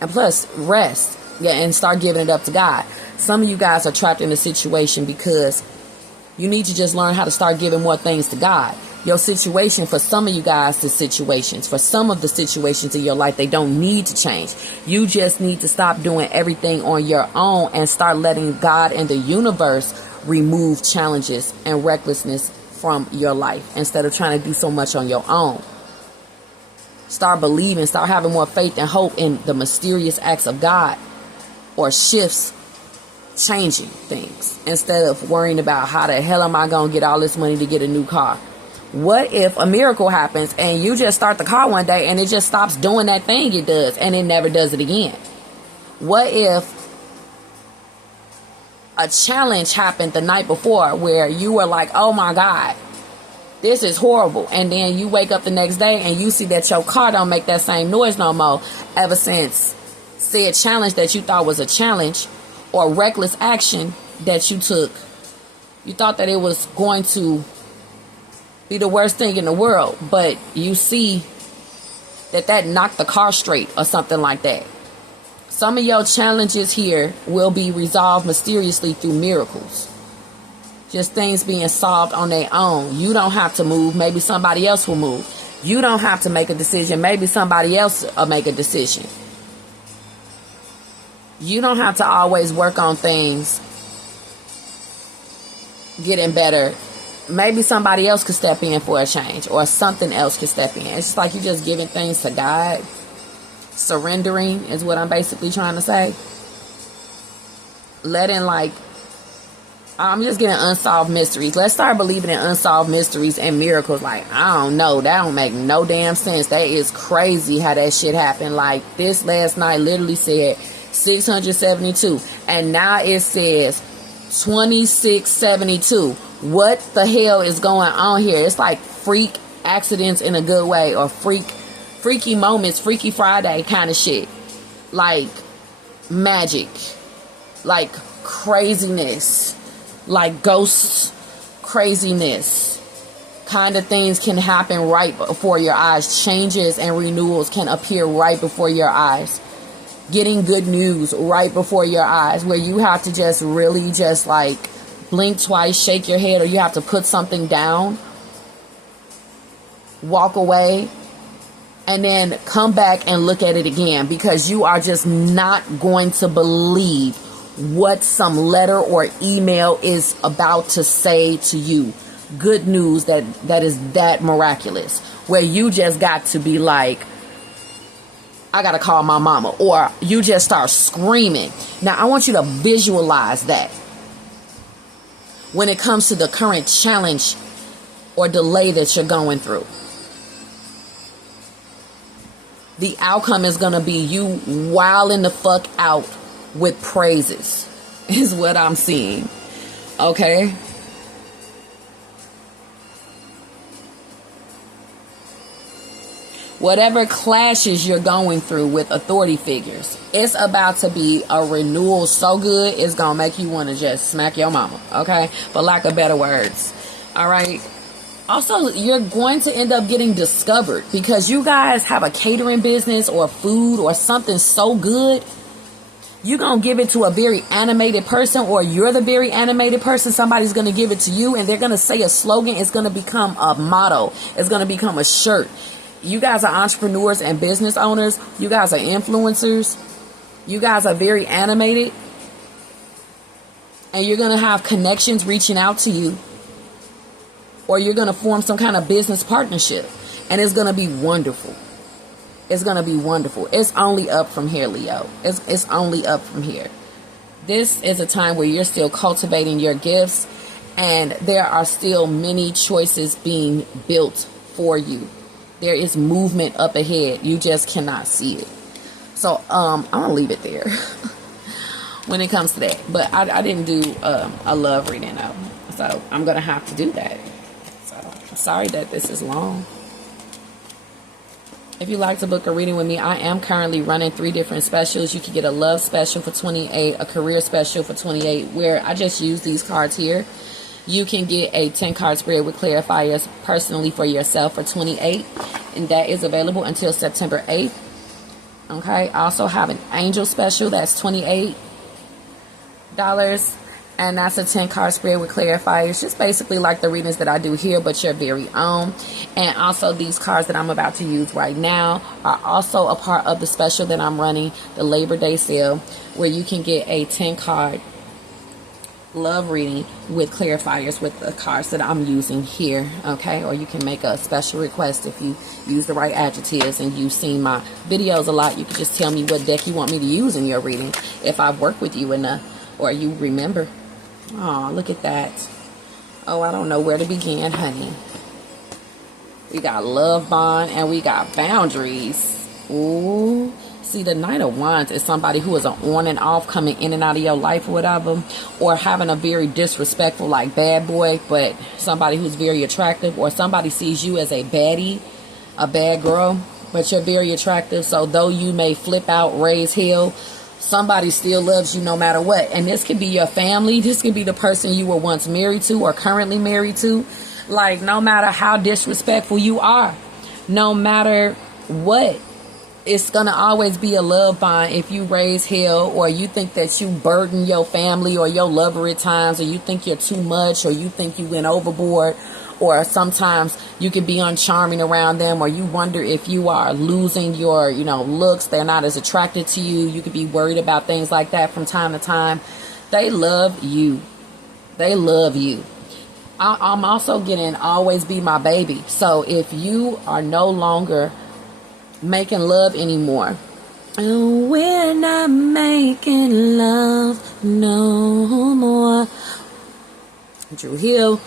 And plus, rest. Yeah, and start giving it up to God. Some of you guys are trapped in a situation because you need to just learn how to start giving more things to God. Your situation, for some of you guys, the situations, for some of the situations in your life, they don't need to change. You just need to stop doing everything on your own and start letting God and the universe remove challenges and recklessness from your life instead of trying to do so much on your own. Start believing, start having more faith and hope in the mysterious acts of God, or shifts changing things, instead of worrying about how the hell am I going to get all this money to get a new car. What if a miracle happens and you just start the car one day and it just stops doing that thing it does and it never does it again? What if a challenge happened the night before where you were like, oh my God, this is horrible. And then you wake up the next day and you see that your car don't make that same noise no more ever since said challenge that you thought was a challenge or reckless action that you took. You thought that it was going to be the worst thing in the world, but you see that knocked the car straight or something like that. Some of your challenges here will be resolved mysteriously through miracles. Just things being solved on their own. You don't have to move. Maybe somebody else will move. You don't have to make a decision. Maybe somebody else will make a decision. You don't have to always work on things getting better. Maybe somebody else could step in for a change, or something else could step in. It's just like you just giving things to God. Surrendering is what I'm basically trying to say. Letting, like, I'm just getting unsolved mysteries. Let's start believing in unsolved mysteries and miracles. Like, I don't know. That don't make no damn sense. That is crazy how that shit happened. Like, this last night literally said 672. And now it says 2672. What the hell is going on here? It's like freak accidents in a good way, or freaky moments, Freaky Friday kind of shit. Like magic, like craziness, like ghosts, craziness kind of things can happen right before your eyes. Changes and renewals can appear right before your eyes. Getting good news right before your eyes, where you have to just really just like blink twice, shake your head, or you have to put something down, walk away, and then come back and look at it again, because you are just not going to believe what some letter or email is about to say to you. Good news that is that miraculous, where you just got to be like, I gotta call my mama, or you just start screaming. Now I want you to visualize that. when it comes to the current challenge or delay that you're going through. The outcome is going to be you wilding the fuck out with praises, is what I'm seeing. Okay? Whatever clashes you're going through with authority figures, it's about to be a renewal so good, it's going to make you want to just smack your mama, okay? For lack of better words, all right? Also, you're going to end up getting discovered because you guys have a catering business or food or something so good. You're going to give it to a very animated person, or you're the very animated person. Somebody's going to give it to you, and they're going to say a slogan. It's going to become a motto. It's going to become a shirt. You guys are entrepreneurs and business owners. You guys are influencers. You guys are very animated. And you're going to have connections reaching out to you. Or you're going to form some kind of business partnership. And it's going to be wonderful. It's going to be wonderful. It's only up from here, Leo. It's only up from here. This is a time where you're still cultivating your gifts. And there are still many choices being built for you. There is movement up ahead. You just cannot see it. So I'm going to leave it there when it comes to that. But I didn't do a love reading though. So I'm going to have to do that. So I'm sorry that this is long. If you'd like to book a reading with me, I am currently running 3 different specials. You can get a love special for $28, a career special for $28, where I just use these cards here. You can get a 10-card spread with clarifiers personally for yourself for $28. And that is available until September 8th. Okay. I also have an angel special that's $28. And that's a 10-card spread with clarifiers. Just basically like the readings that I do here, but your very own. And also these cards that I'm about to use right now are also a part of the special that I'm running, the Labor Day sale, where you can get a 10-card love reading with clarifiers with the cards that I'm using here. Okay. Or you can make a special request if you use the right adjectives and you've seen my videos a lot. You can just tell me what deck you want me to use in your reading if I've worked with you enough or you remember. Oh, look at that. Oh, I don't know where to begin, honey. We got love bond and we got boundaries. Ooh. See, the Knight of Wands is somebody who is an on and off, coming in and out of your life or whatever, or having a very disrespectful, like bad boy, but somebody who's very attractive, or somebody sees you as a baddie, a bad girl, but you're very attractive. So though you may flip out, raise hell, somebody still loves you no matter what. And this could be your family. This could be the person you were once married to or currently married to. Like, no matter how disrespectful you are, no matter what, it's going to always be a love bond if you raise hell, or you think that you burden your family or your lover at times, or you think you're too much, or you think you went overboard, or sometimes you can be uncharming around them, or you wonder if you are losing your, looks. They're not as attracted to you. You could be worried about things like that from time to time. They love you. They love you. I'm also getting always be my baby. So if you are no longer making love anymore, we're not making love no more, Drew Hill,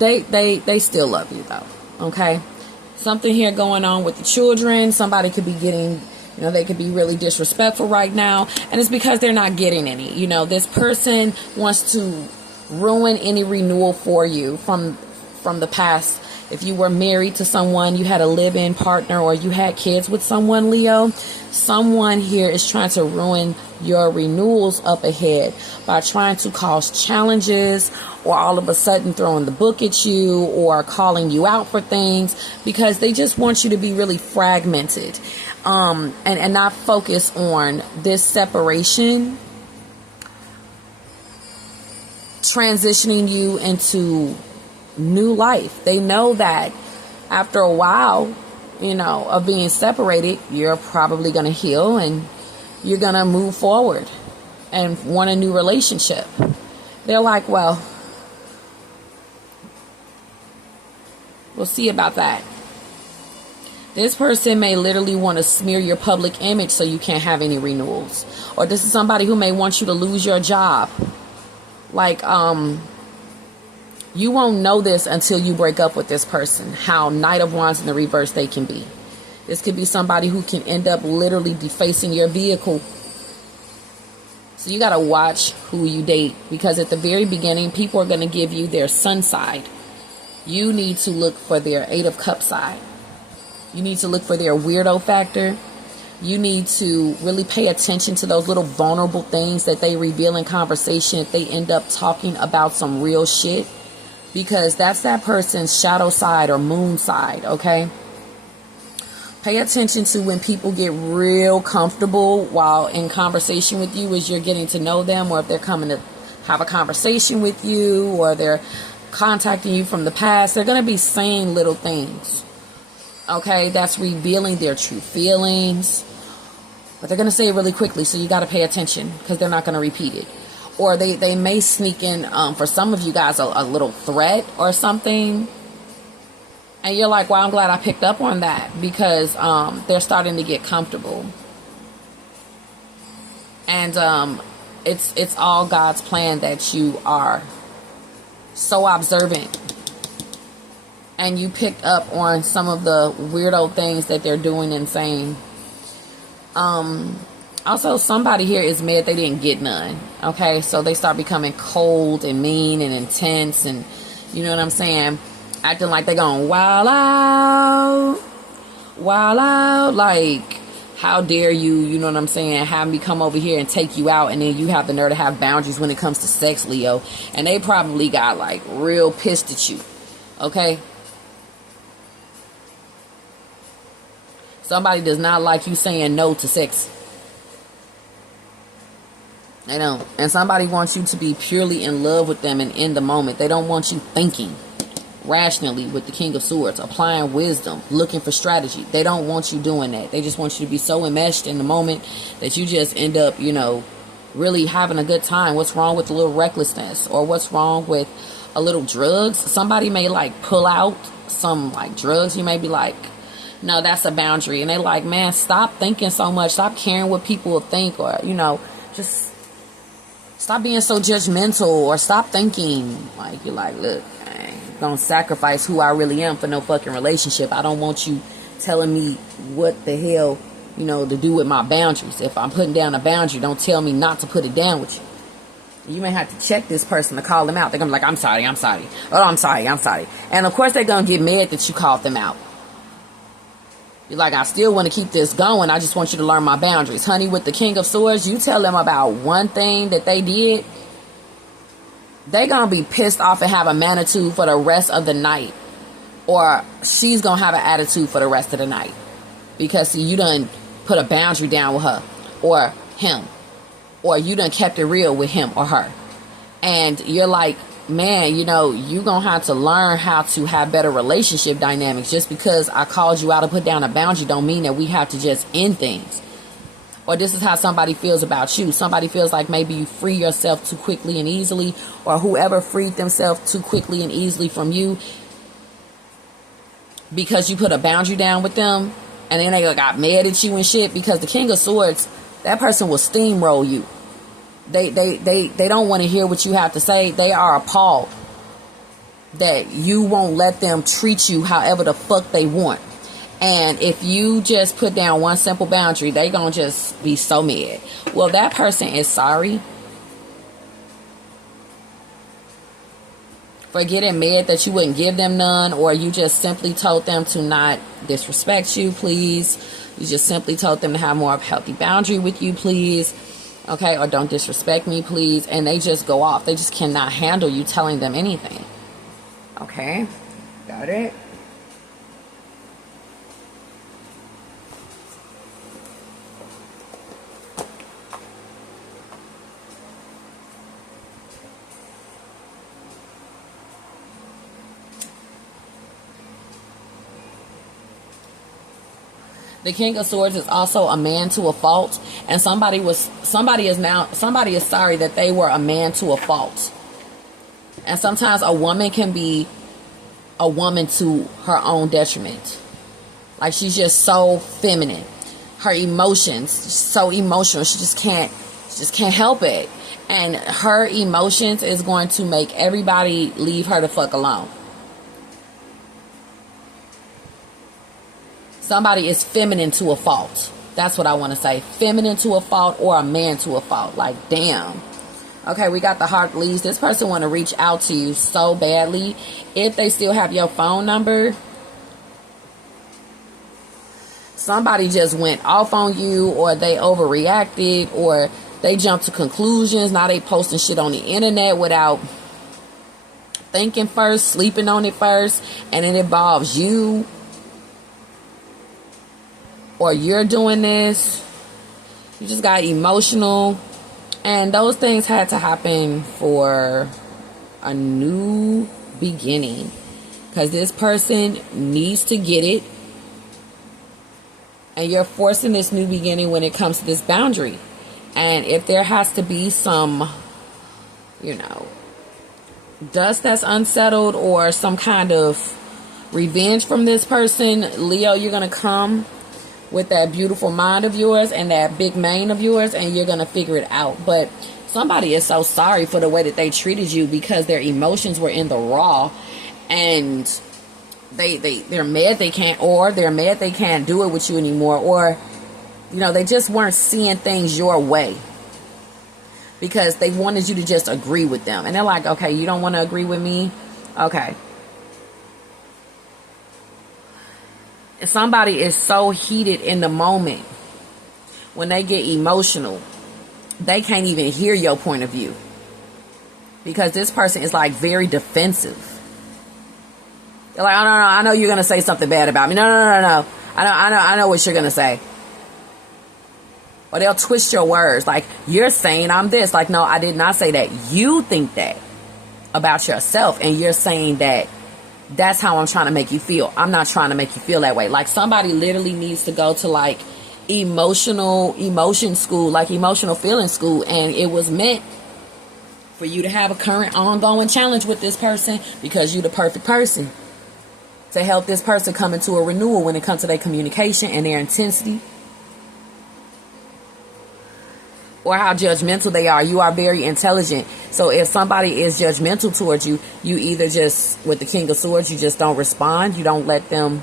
they still love you though. Okay, something here going on with the children. Somebody could be getting, they could be really disrespectful right now, and it's because they're not getting any. This person wants to ruin any renewal for you from the past. If you were married to someone, you had a live-in partner, or you had kids with someone, Leo, someone here is trying to ruin your renewals up ahead by trying to cause challenges, or all of a sudden throwing the book at you, or calling you out for things, because they just want you to be really fragmented and not focus on this separation, transitioning you into new life. They know that after a while, of being separated, you're probably going to heal and you're going to move forward and want a new relationship. They're like, well, we'll see about that. This person may literally want to smear your public image so you can't have any renewals. Or this is somebody who may want you to lose your job. Like, you won't know this until you break up with this person, how Knight of Wands in the reverse they can be. This could be somebody who can end up literally defacing your vehicle. So you got to watch who you date, because at the very beginning, people are going to give you their sun side. You need to look for their 8 of Cups side. You need to look for their weirdo factor. You need to really pay attention to those little vulnerable things that they reveal in conversation if they end up talking about some real shit. Because that's that person's shadow side or moon side, okay? Pay attention to when people get real comfortable while in conversation with you as you're getting to know them, or if they're coming to have a conversation with you, or they're contacting you from the past. They're going to be saying little things, okay, that's revealing their true feelings, but they're going to say it really quickly, so you got to pay attention, because they're not going to repeat it. Or they may sneak in, for some of you guys, a little threat or something, and you're like, well, I'm glad I picked up on that, because they're starting to get comfortable. And it's all God's plan that you are so observant, and you picked up on some of the weirdo things that they're doing and saying. Also, somebody here is mad they didn't get none. Okay, so they start becoming cold and mean and intense, and you know what I'm saying, acting like they're going wild out, like, how dare you, you know what I'm saying, have me come over here and take you out, and then you have the nerve to have boundaries when it comes to sex, Leo. And they probably got like real pissed at you. Okay, somebody does not like you saying no to sex. They don't. And somebody wants you to be purely in love with them and in the moment. They don't want you thinking rationally with the King of Swords, applying wisdom, looking for strategy. They don't want you doing that. They just want you to be so enmeshed in the moment that you just end up, you know, really having a good time. What's wrong with a little recklessness? Or what's wrong with a little drugs? Somebody may like pull out some like drugs. You may be like, no, that's a boundary. And they like, man, stop thinking so much. Stop caring what people will think, or, you know, just stop being so judgmental, or stop thinking like, you're like, look, I ain't gonna sacrifice who I really am for no fucking relationship. I don't want you telling me what the hell, you know, to do with my boundaries. If I'm putting down a boundary, don't tell me not to put it down with you. You may have to check this person to call them out. They're gonna be like, I'm sorry. Oh, I'm sorry. And of course they're gonna get mad that you called them out. You're like, I still want to keep this going. I just want you to learn my boundaries. Honey, with the King of Swords, you tell them about one thing that they did, they're going to be pissed off and have a attitude for the rest of the night. Or she's going to have an attitude for the rest of the night. Because, see, you done put a boundary down with her or him. Or you done kept it real with him or her. And you're like, man, you know, you're going to have to learn how to have better relationship dynamics. Just because I called you out to put down a boundary don't mean that we have to just end things. Or this is how somebody feels about you. Somebody feels like maybe you free yourself too quickly and easily, or whoever freed themselves too quickly and easily from you because you put a boundary down with them, and then they got mad at you and shit. Because the King of Swords, that person will steamroll you. They don't want to hear what you have to say. They are appalled that you won't let them treat you however the fuck they want. And if you just put down one simple boundary, they gonna just be so mad. Well, that person is sorry for getting mad that you wouldn't give them none, or you just simply told them to not disrespect you, please. You just simply told them to have more of a healthy boundary with you, please. Okay, or don't disrespect me, please. And they just go off. They just cannot handle you telling them anything. Okay, got it? The King of Swords is also a man to a fault, and somebody is sorry that they were a man to a fault. And sometimes a woman can be a woman to her own detriment. Like, she's just so feminine. Her emotions so emotional. She just can't help it. And her emotions is going to make everybody leave her the fuck alone. Somebody is feminine to a fault. That's what I want to say. Feminine to a fault, or a man to a fault. Like, damn. Okay, we got the heart leads. This person want to reach out to you so badly. If they still have your phone number, somebody just went off on you, or they overreacted, or they jumped to conclusions. Now they posting shit on the internet without thinking first, sleeping on it first, and it involves you, or you're doing this. You just got emotional, and those things had to happen for a new beginning, because this person needs to get it, and you're forcing this new beginning when it comes to this boundary. And if there has to be some, dust that's unsettled, or some kind of revenge from this person, Leo, you're going to come with that beautiful mind of yours and that big mane of yours, and you're going to figure it out. But somebody is so sorry for the way that they treated you, because their emotions were in the raw, and they're mad they can't do it with you anymore, or they just weren't seeing things your way, because they wanted you to just agree with them. And they're like, okay, you don't want to agree with me? Okay. Somebody is so heated in the moment, when they get emotional, they can't even hear your point of view, because this person is like very defensive. They're like, oh, no, I know you're going to say something bad about me. No. I know what you're going to say. Or they'll twist your words. Like, you're saying I'm this. Like, no, I did not say that. You think that about yourself, and you're saying that that's how I'm trying to make you feel. I'm not trying to make you feel that way. Like, somebody literally needs to go to like emotion school, like emotional feeling school, and it was meant for you to have a current ongoing challenge with this person, because you're the perfect person to help this person come into a renewal when it comes to their communication and their intensity, or how judgmental they are. You are very intelligent. So if somebody is judgmental towards you, you either just, with the King of Swords, you just don't respond. You don't let them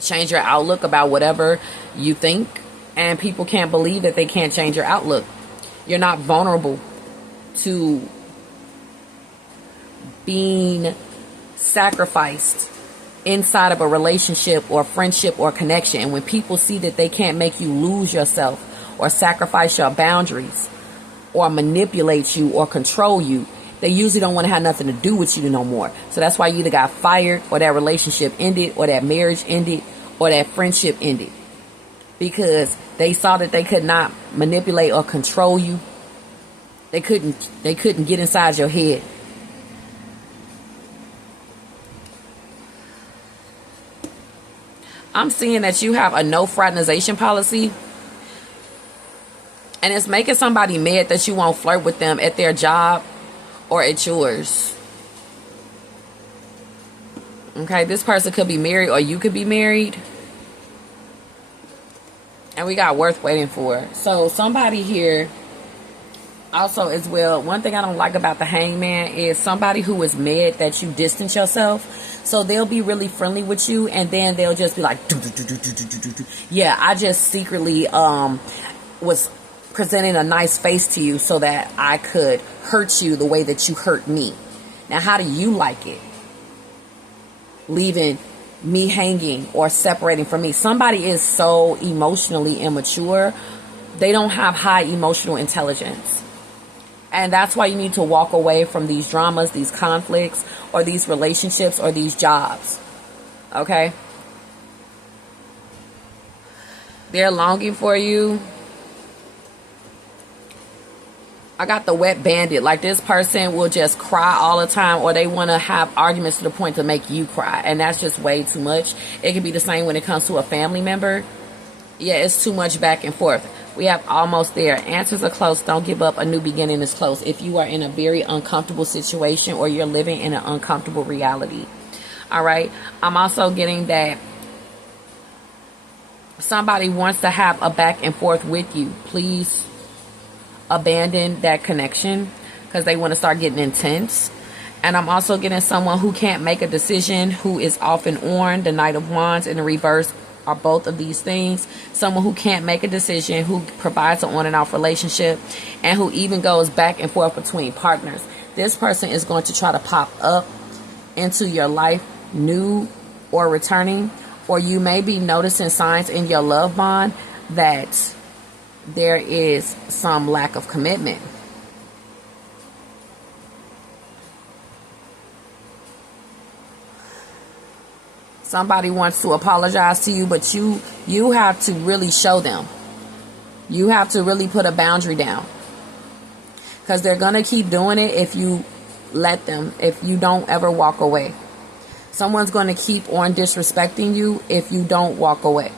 change your outlook about whatever you think. And people can't believe that they can't change your outlook. You're not vulnerable to being sacrificed inside of a relationship or friendship or connection. And when people see that they can't make you lose yourself, or sacrifice your boundaries, or manipulate you, or control you, they usually don't want to have nothing to do with you no more. So that's why you either got fired, or that relationship ended, or that marriage ended, or that friendship ended, because they saw that they could not manipulate or control you. They couldn't get inside your head. I'm seeing that you have a no fraternization policy, and it's making somebody mad that you won't flirt with them at their job or at yours. Okay, this person could be married, or you could be married. And we got worth waiting for. So somebody here also as well, one thing I don't like about the Hangman is somebody who is mad that you distance yourself. So they'll be really friendly with you, and then they'll just be like, yeah, I just secretly was presenting a nice face to you so that I could hurt you the way that you hurt me. Now, how do you like it? Leaving me hanging or separating from me. Somebody is so emotionally immature. They don't have high emotional intelligence. And that's why you need to walk away from these dramas, these conflicts, or these relationships, or these jobs. Okay? They're longing for you. I got the wet bandit. Like, this person will just cry all the time, or they want to have arguments to the point to make you cry. And that's just way too much. It can be the same when it comes to a family member. Yeah, it's too much back and forth. We have almost there. Answers are close. Don't give up. A new beginning is close. If you are in a very uncomfortable situation, or you're living in an uncomfortable reality. All right. I'm also getting that somebody wants to have a back and forth with you. Please abandon that connection because they want to start getting intense. And I'm also getting someone who can't make a decision, who is off and on. The Knight of Wands in the reverse are both of these things. Someone who can't make a decision, who provides an on and off relationship, and who even goes back and forth between partners. This person is going to try to pop up into your life, new or returning, or you may be noticing signs in your love bond that there is some lack of commitment. Somebody wants to apologize to you, but you have to really show them. You have to really put a boundary down, because they're going to keep doing it if you let them, if you don't ever walk away. Someone's going to keep on disrespecting you if you don't walk away,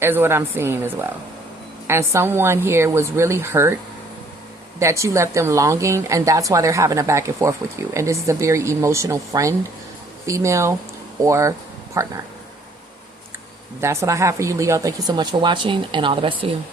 is what I'm seeing as well. And someone here was really hurt that you left them longing, and that's why they're having a back and forth with you. And this is a very emotional friend, female or partner. That's what I have for you, Leo. Thank you so much for watching, and all the best to you.